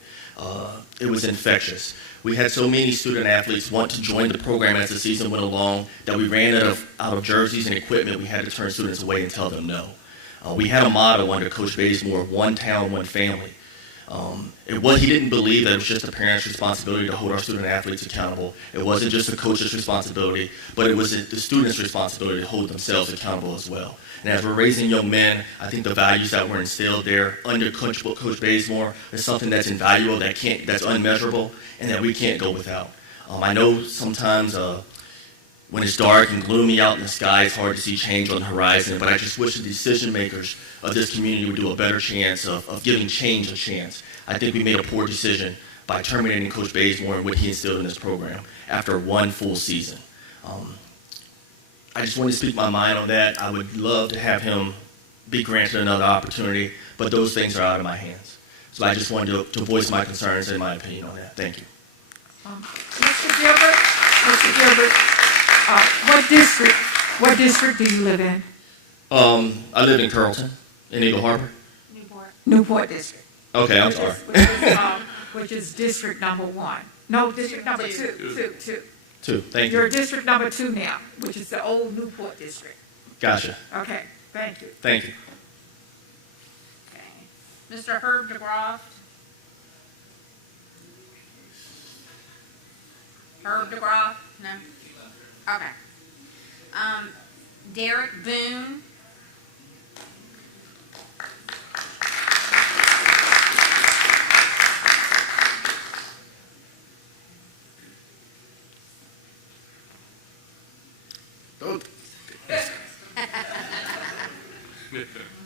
It was infectious. We had so many student athletes want to join the program as the season went along that we ran out of jerseys and equipment. We had to turn students away and tell them no. We had a motto under Coach Bazemore, one town, one family. He didn't believe that it was just the parents' responsibility to hold our student athletes accountable. It wasn't just the coach's responsibility, but it was the students' responsibility to hold themselves accountable as well. And as we're raising young men, I think the values that were instilled there under Coach Bazemore is something that's invaluable, that's unmeasurable, and that we can't go without. I know sometimes when it's dark and gloomy out in the sky, it's hard to see change on the horizon, but I just wish the decision makers of this community would do a better chance of giving change a chance. I think we made a poor decision by terminating Coach Bazemore and what he instilled in this program after one full season. I just want to speak my mind on that. I would love to have him be granted another opportunity, but those things are out of my hands. So I just wanted to voice my concerns and my opinion on that. Thank you. Mr. Gilbert, what district do you live in? I live in Carrollton, in Eagle Harbor. Newport District. Okay, I'm sorry. which is district number 1. No, district number 2. 2, thank You're you. district number 2 now, which is the old Newport district. Gotcha. Okay, thank you. Thank you. Mr. Herb DeGroff. Herb DeGroff? No? Okay. Derek Boone.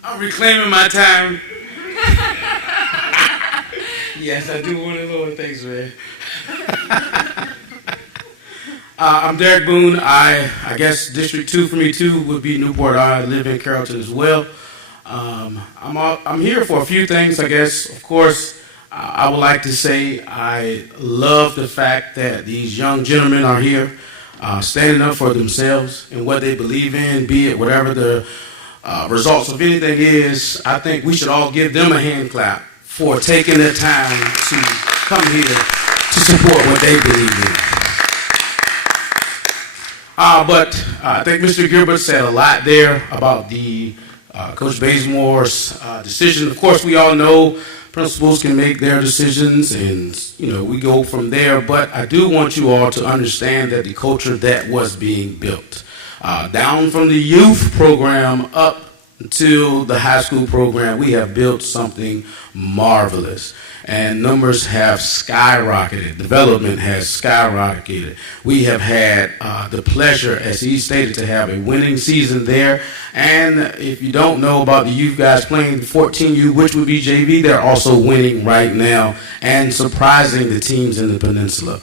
I'm reclaiming my time. Yes, I do want to Lord. Thanks, man. I'm Derek Boone. I guess District 2 for me too would be Newport. I live in Carrollton as well. I'm here for a few things, I guess. Of course, I would like to say I love the fact that these young gentlemen are here standing up for themselves and what they believe in, be it whatever the results of anything is. I think we should all give them a hand clap for taking their time to come here to support what they believe in. But I think Mr. Gilbert said a lot there about the Coach Bazemore's decision. Of course, we all know principals can make their decisions, and we go from there. But I do want you all to understand that the culture that was being built, down from the youth program up until the high school program, we have built something marvelous. And numbers have skyrocketed. Development has skyrocketed. We have had the pleasure, as he stated, to have a winning season there. And if you don't know about the youth guys playing 14U, which would be JV, they're also winning right now and surprising the teams in the peninsula.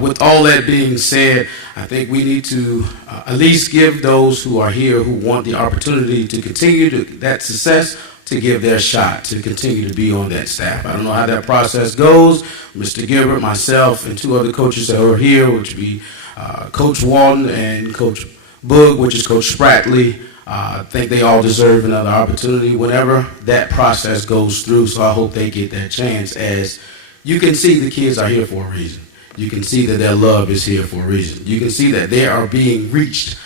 With all that being said, I think we need to at least give those who are here who want the opportunity to continue that success to give their shot to continue to be on that staff. I don't know how that process goes. Mr. Gilbert, myself, and 2 other coaches that are here, which would be Coach Walton and Coach Boog, which is Coach Spratley. I think they all deserve another opportunity whenever that process goes through, so I hope they get that chance. As you can see, the kids are here for a reason. You can see that their love is here for a reason. You can see that they are being reached.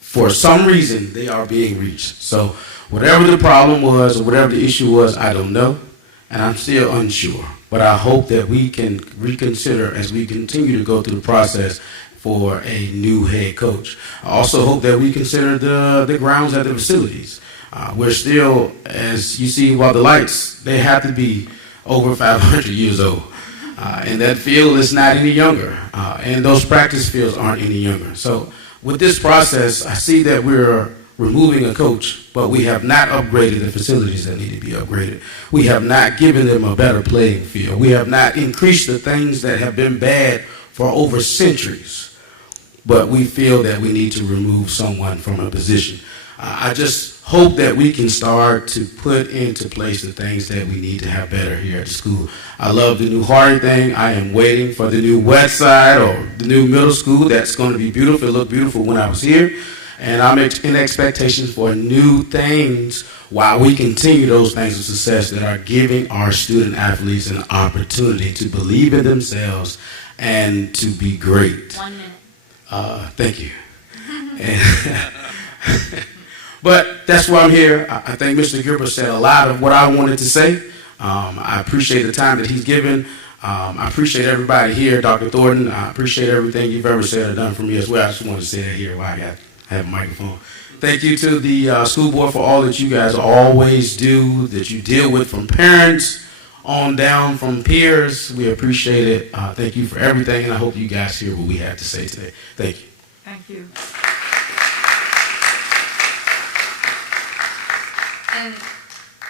For some reason, they are being reached. So whatever the problem was or whatever the issue was, I don't know, and I'm still unsure. But I hope that we can reconsider as we continue to go through the process for a new head coach. I also hope that we consider the grounds at the facilities. We're still, as you see while the lights, they have to be over 500 years old. And that field is not any younger. And those practice fields aren't any younger. So with this process, I see that we're removing a coach, but we have not upgraded the facilities that need to be upgraded. We have not given them a better playing field. We have not increased the things that have been bad for over centuries. But we feel that we need to remove someone from a position. I just hope that we can start to put into place the things that we need to have better here at the school. I love the new Hardy thing. I am waiting for the new West Side or the new middle school. That's going to be beautiful. It looked beautiful when I was here. And I'm in expectations for new things while we continue those things of success that are giving our student athletes an opportunity to believe in themselves and to be great. 1 minute. Thank you. But that's why I'm here. I think Mr. Gilbert said a lot of what I wanted to say. I appreciate the time that he's given. I appreciate everybody here. Dr. Thornton, I appreciate everything you've ever said or done for me as well. I just wanted to say that here while I have a microphone. Thank you to the school board for all that you guys always do, that you deal with from parents on down from peers. We appreciate it. Thank you for everything, and I hope you guys hear what we have to say today. Thank you. Thank you. And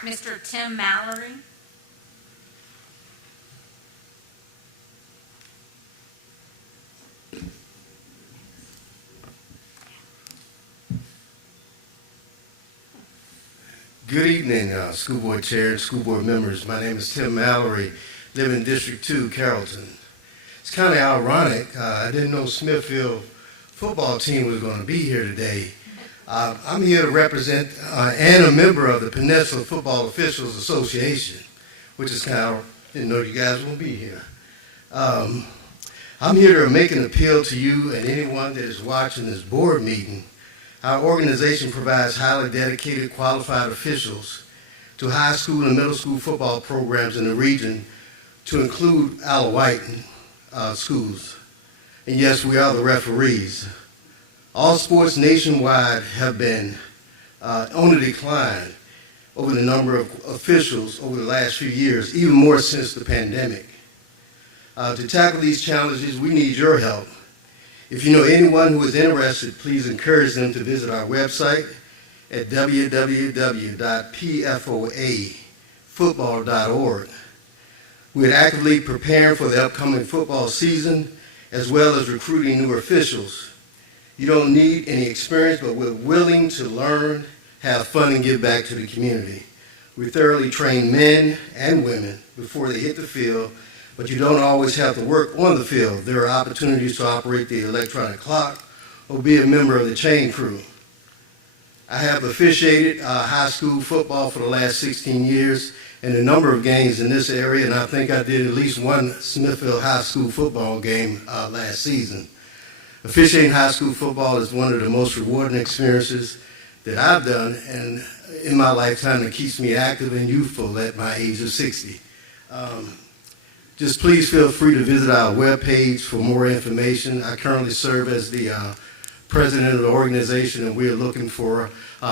Mr. Tim Mallory. Good evening, school board chair and school board members. My name is Tim Mallory, live in District 2, Carrollton. It's kind of ironic. I didn't know Smithfield football team was going to be here today. I'm here to represent and a member of the Peninsula Football Officials Association, which is kind of Didn't know you guys will be here. I'm here to make an appeal to you and anyone that is watching this board meeting. Our organization provides highly dedicated, qualified officials to high school and middle school football programs in the region, to include our Wight schools. And yes, we are the referees. All sports nationwide have been on the decline over the number of officials over the last few years, even more since the pandemic. To tackle these challenges, we need your help. If you know anyone who is interested, please encourage them to visit our website at www.pfoafootball.org. We're actively preparing for the upcoming football season, as well as recruiting new officials. You don't need any experience, but we're willing to learn, have fun, and give back to the community. We thoroughly train men and women before they hit the field, but you don't always have to work on the field. There are opportunities to operate the electronic clock or be a member of the chain crew. I have officiated high school football for the last 16 years and a number of games in this area, and I think I did at least one Smithfield high school football game last season. Officiating high school football is one of the most rewarding experiences that I've done and in my lifetime that keeps me active and youthful at my age of 60. Just please feel free to visit our webpage for more information. I currently serve as the president of the organization, and we're looking for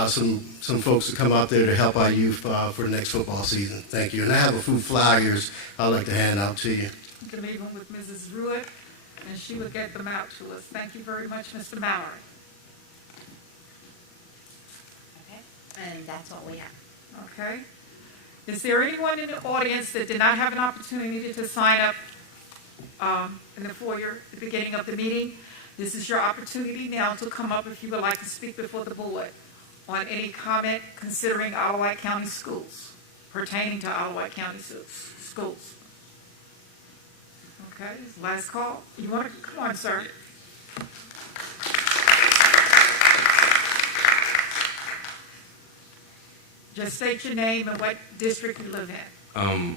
some folks to come out there to help our youth for the next football season. Thank you. And I have a few flyers I'd like to hand out to you. You can leave them with Mrs. Ruick, and she will get them out to us. Thank you very much, Mr. Mallory. Okay, and that's what we have. Okay. Is there anyone in the audience that did not have an opportunity to sign up in the foyer at the beginning of the meeting? This is your opportunity now to come up if you would like to speak before the board on any comment considering our Wight County Schools, pertaining to our Wight County schools. Okay, last call. You want to come on, sir? Just state your name and what district you live in.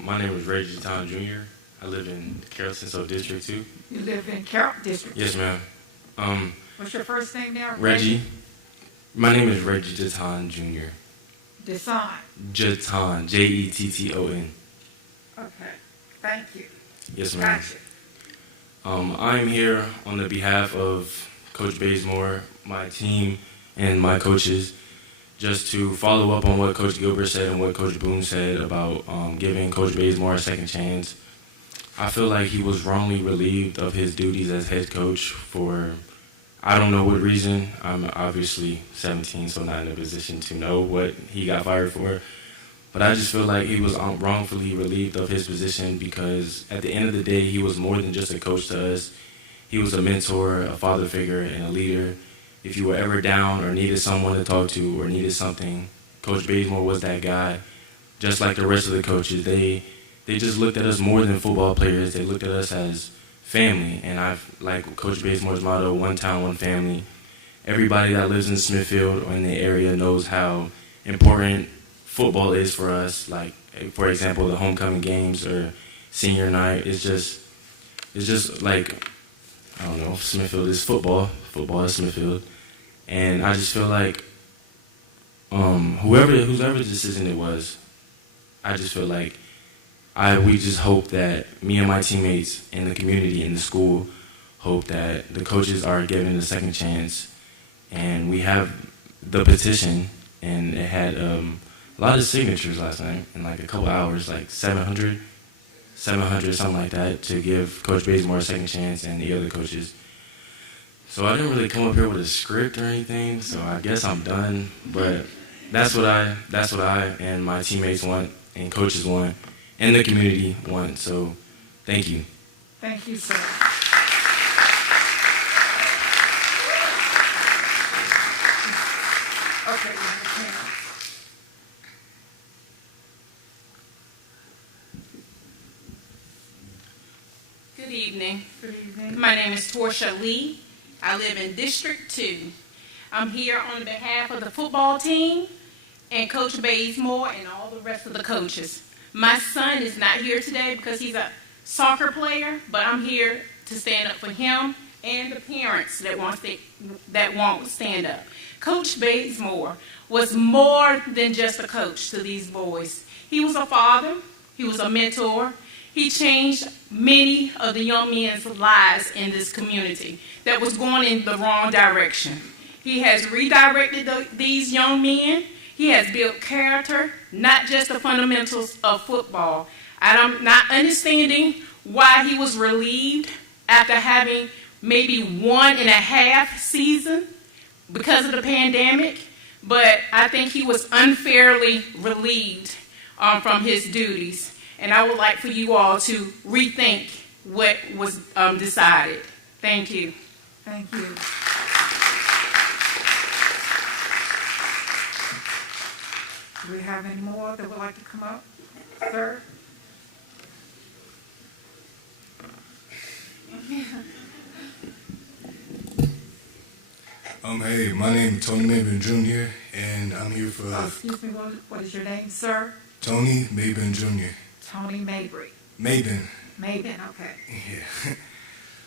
My name is Reggie Town Jr. I live in Carrollton, so District 2. You live in Carrollton District 2? Yes, ma'am. What's your first name now? Reggie. My name is Reggie Jeton Jr. Desan. Jeton, Jetton. Okay, thank you. Yes, ma'am. Gotcha. I'm here on the behalf of Coach Bazemore, my team, and my coaches, just to follow up on what Coach Gilbert said and what Coach Boone said about giving Coach Bazemore a second chance. I feel like he was wrongly relieved of his duties as head coach for, I don't know what reason. I'm obviously 17, so not in a position to know what he got fired for. But I just feel like he was wrongfully relieved of his position because at the end of the day, he was more than just a coach to us. He was a mentor, a father figure, and a leader. If you were ever down or needed someone to talk to or needed something, Coach Bazemore was that guy. Just like the rest of the coaches, they just looked at us more than football players. They looked at us as family. And like Coach Bazemore's motto, one town, one family. Everybody that lives in Smithfield or in the area knows how important football is for us. Like, for example, the homecoming games or senior night. It's just like, I don't know, Smithfield is football. Football is Smithfield. And I just feel like whoever's decision it was, I just feel like we just hope that me and my teammates in the community, in the school, hope that the coaches are given a second chance. And we have the petition, and it had a lot of signatures last night in like a couple hours, like 700, something like that, to give Coach Bazemore a second chance and the other coaches. So I didn't really come up here with a script or anything, so I guess I'm done. But that's what I and my teammates want, and coaches want, and the community want. So thank you. Thank you, sir. Okay, Good evening. Good evening. My name is Portia Lee. I live in District 2. I'm here on behalf of the football team and Coach Bazemore and all the rest of the coaches. My son is not here today because he's a soccer player, but I'm here to stand up for him and the parents that won't stand up. Coach Bazemore was more than just a coach to these boys. He was a father. He was a mentor. He changed many of the young men's lives in this community that was going in the wrong direction. He has redirected these young men. He has built character, not just the fundamentals of football. I'm not understanding why he was relieved after having maybe 1.5 seasons because of the pandemic, but I think he was unfairly relieved from his duties. And I would like for you all to rethink what was decided. Thank you. Thank you. Do we have any more that would like to come up? Sir? Hey, my name is Tony Mabin Jr., and I'm here for... excuse me, what is your name, sir? Tony Mabin Jr. Tony Mabry. Mabin. Mabin, okay. Yeah.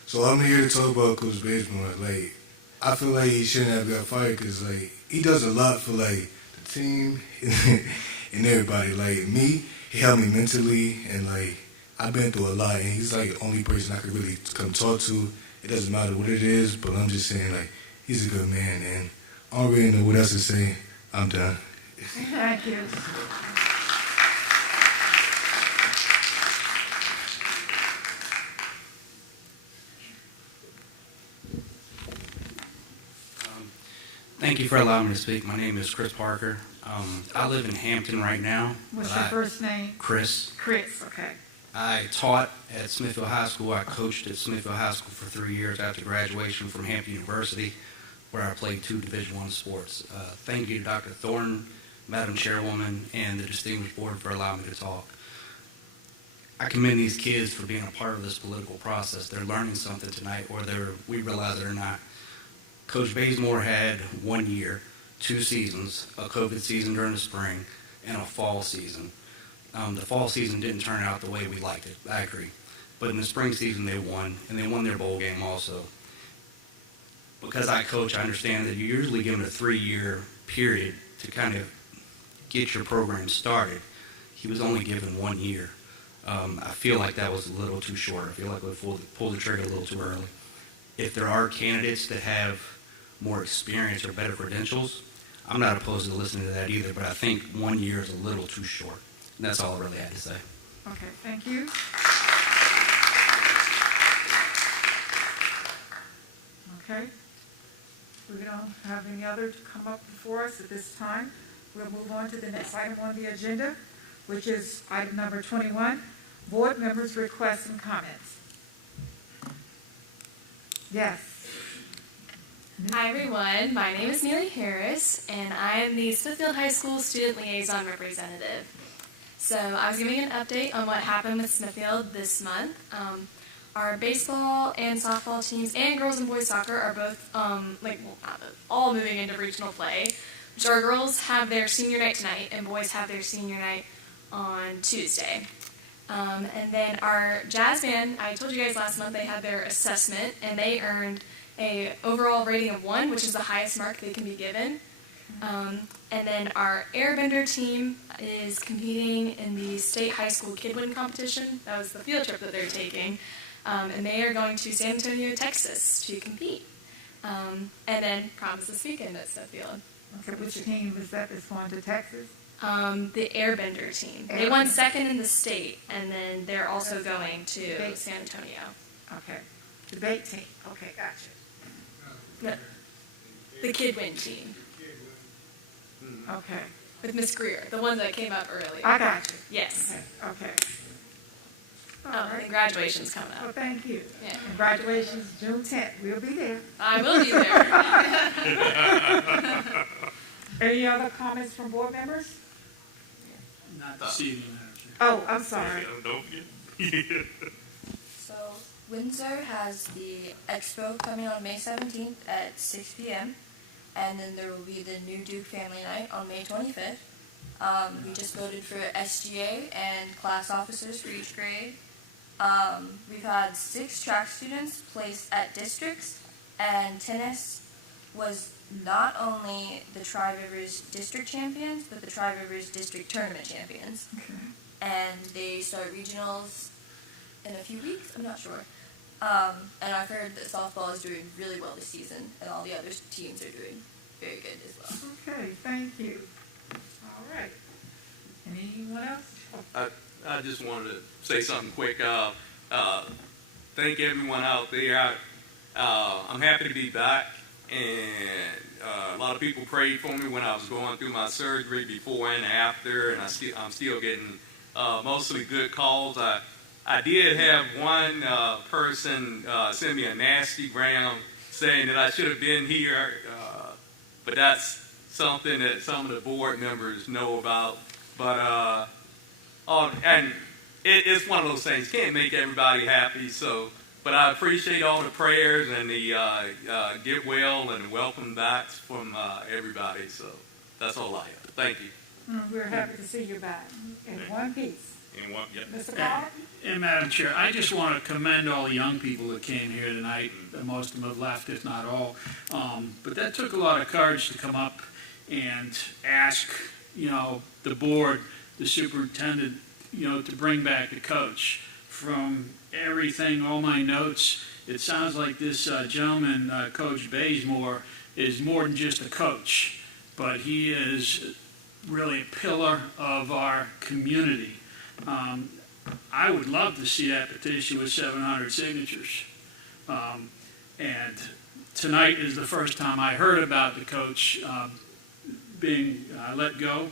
So I'm here to talk about Coach Bazemore. Like, I feel like he shouldn't have got fired because, like, he does a lot for, like, the team and everybody. Like, me, he helped me mentally, and, like, I've been through a lot, and he's, like, the only person I could really come talk to. It doesn't matter what it is, but I'm just saying, like, he's a good man, and I don't really know what else to say. I'm done. Thank you. Thank you for allowing me to speak. My name is Chris Parker. I live in Hampton right now. What's your first name? Chris. Chris, okay. I taught at Smithfield High School. I coached at Smithfield High School for 3 years after graduation from Hampton University, where I played 2 Division I sports. Thank you to Dr. Thornton, Madam Chairwoman, and the distinguished board for allowing me to talk. I commend these kids for being a part of this political process. They're learning something tonight, or we realize it or not. Coach Bazemore had 1 year, 2 seasons, a COVID season during the spring, and a fall season. The fall season didn't turn out the way we liked it, I agree. But in the spring season they won, and they won their bowl game also. Because I coach, I understand that you're usually given a 3-year period to kind of get your program started. He was only given 1 year. I feel like that was a little too short. I feel like we pulled the trigger a little too early. If there are candidates that have more experience or better credentials, I'm not opposed to listening to that either, but I think 1 year is a little too short. And that's all I really had to say. Okay, thank you. Okay. We don't have any other to come up before us at this time. We'll move on to the next item on the agenda, which is item number 21, board members' requests and comments. Yes. Hi everyone, my name is Neely Harris, and I am the Smithfield High School Student Liaison Representative. So I was giving an update on what happened with Smithfield this month. Our baseball and softball teams and girls and boys soccer are both all moving into regional play. Which our girls have their senior night tonight, and boys have their senior night on Tuesday. And then our jazz band, I told you guys last month they had their assessment, and they earned a overall rating of 1, which is the highest mark they can be given. And then our airbender team is competing in the state high school kid win competition. That was the field trip that they're taking. And they are going to San Antonio, Texas to compete. And then promise this weekend at Smithfield. Okay, which team was that that's going to Texas? The airbender team. They won 2nd in the state, and then they're also going to San Antonio. Okay. Debate team. Okay, gotcha. No, the kid win team. Okay. With Miss Greer, the one that came up earlier. I got you. Yes. Okay. And graduation's coming up. Well, thank you. Yeah. And graduation's June 10th. We'll be there. I will be there. Any other comments from board members? Not this evening, Oh, I'm sorry. Don't forget. So Windsor has the expo coming on May 17th at 6 p.m. And then there will be the New Duke Family Night on May 25th. We just voted for SGA and class officers for each grade. We've had 6 track students placed at districts, and tennis was not only the Tri-Rivers district champions, but the Tri-Rivers district tournament champions. Okay. And they start regionals in a few weeks, I'm not sure. And I've heard that softball is doing really well this season, and all the other teams are doing very good as well. Okay, thank you. All right. Anyone else? I just wanted to say something quick. Thank everyone out there. I'm happy to be back, and a lot of people prayed for me when I was going through my surgery before and after, and I'm still getting mostly good calls. I did have one person send me a nasty gram saying that I should have been here, but that's something that some of the board members know about. But and it's one of those things, can't make everybody happy. So, but I appreciate all the prayers and the get well and welcome backs from everybody. So that's all I have. Thank you. We're happy to see you back in one piece. In one, yep. Mr. Carter? And Madam Chair, I just want to commend all the young people that came here tonight. Most of them have left, if not all. But that took a lot of courage to come up and ask, the board, the superintendent, to bring back the coach. From everything, all my notes, it sounds like this gentleman, Coach Bazemore, is more than just a coach, but he is really a pillar of our community. I would love to see that petition with 700 signatures. And tonight is the first time I heard about the coach being let go.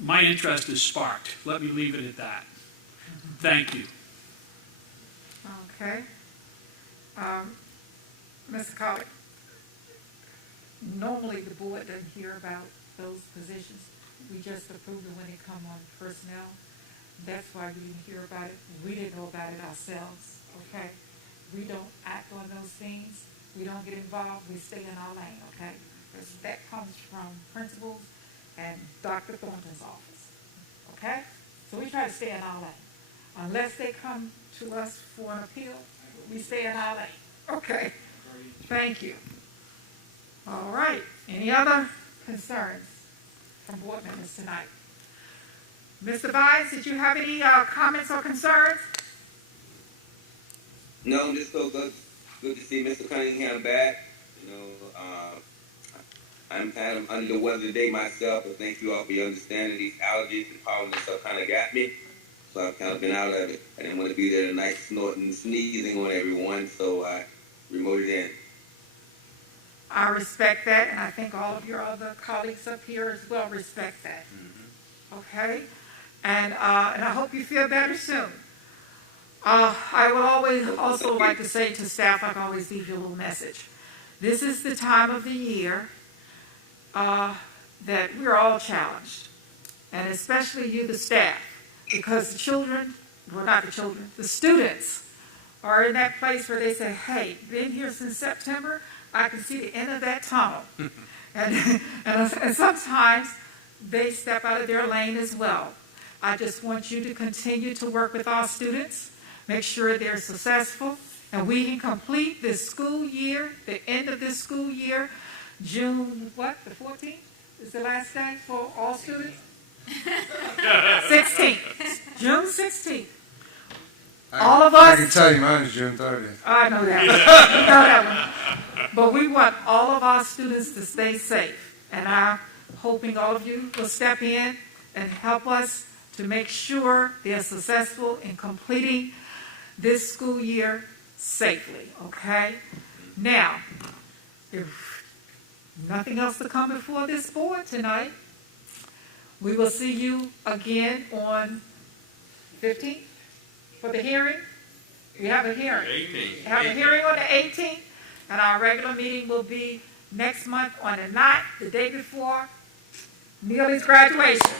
My interest is sparked. Let me leave it at that. Thank you. Okay. Mr. Colley, normally the board doesn't hear about those positions. We just approve it when it comes on personnel. That's why we didn't hear about it. We didn't know about it ourselves, okay? We don't act on those things. We don't get involved. We stay in our lane, okay? Because that comes from principals and Dr. Thornton's office, okay? So we try to stay in our lane. Unless they come to us for an appeal, we stay in our lane, okay? Thank you. All right. Any other concerns from board members tonight? Mr. Vines, did you have any comments or concerns? No, just so good to see Mr. Cunningham back. I'm kind of under the weather today myself, but thank you all for your understanding. These allergies and pollen and stuff kind of got me, so I've kind of been out of it. I didn't want to be there tonight snorting and sneezing on everyone, so I remoted in. I respect that, and I think all of your other colleagues up here as well respect that. Mm-hmm. Okay? And I hope you feel better soon. I would always also like to say to staff, I can always leave you a little message. This is the time of the year that we're all challenged, and especially you, the staff, because the children, well, not the children, the students are in that place where they say, hey, been here since September, I can see the end of that tunnel. and sometimes they step out of their lane as well. I just want you to continue to work with our students, make sure they're successful, and we can complete this school year, the end of this school year, June, the 14th is the last day for all students? 16th, June 16th. All of us. I can tell you mine is June 30th. I know that. You know that one. But we want all of our students to stay safe. And I'm hoping all of you will step in and help us to make sure they're successful in completing this school year safely, okay? Now, if nothing else to come before this board tonight, we will see you again on 15th for the hearing. You have a hearing. 18th. You have a hearing on the 18th, and our regular meeting will be next month on the 9th, the day before Neely's graduation.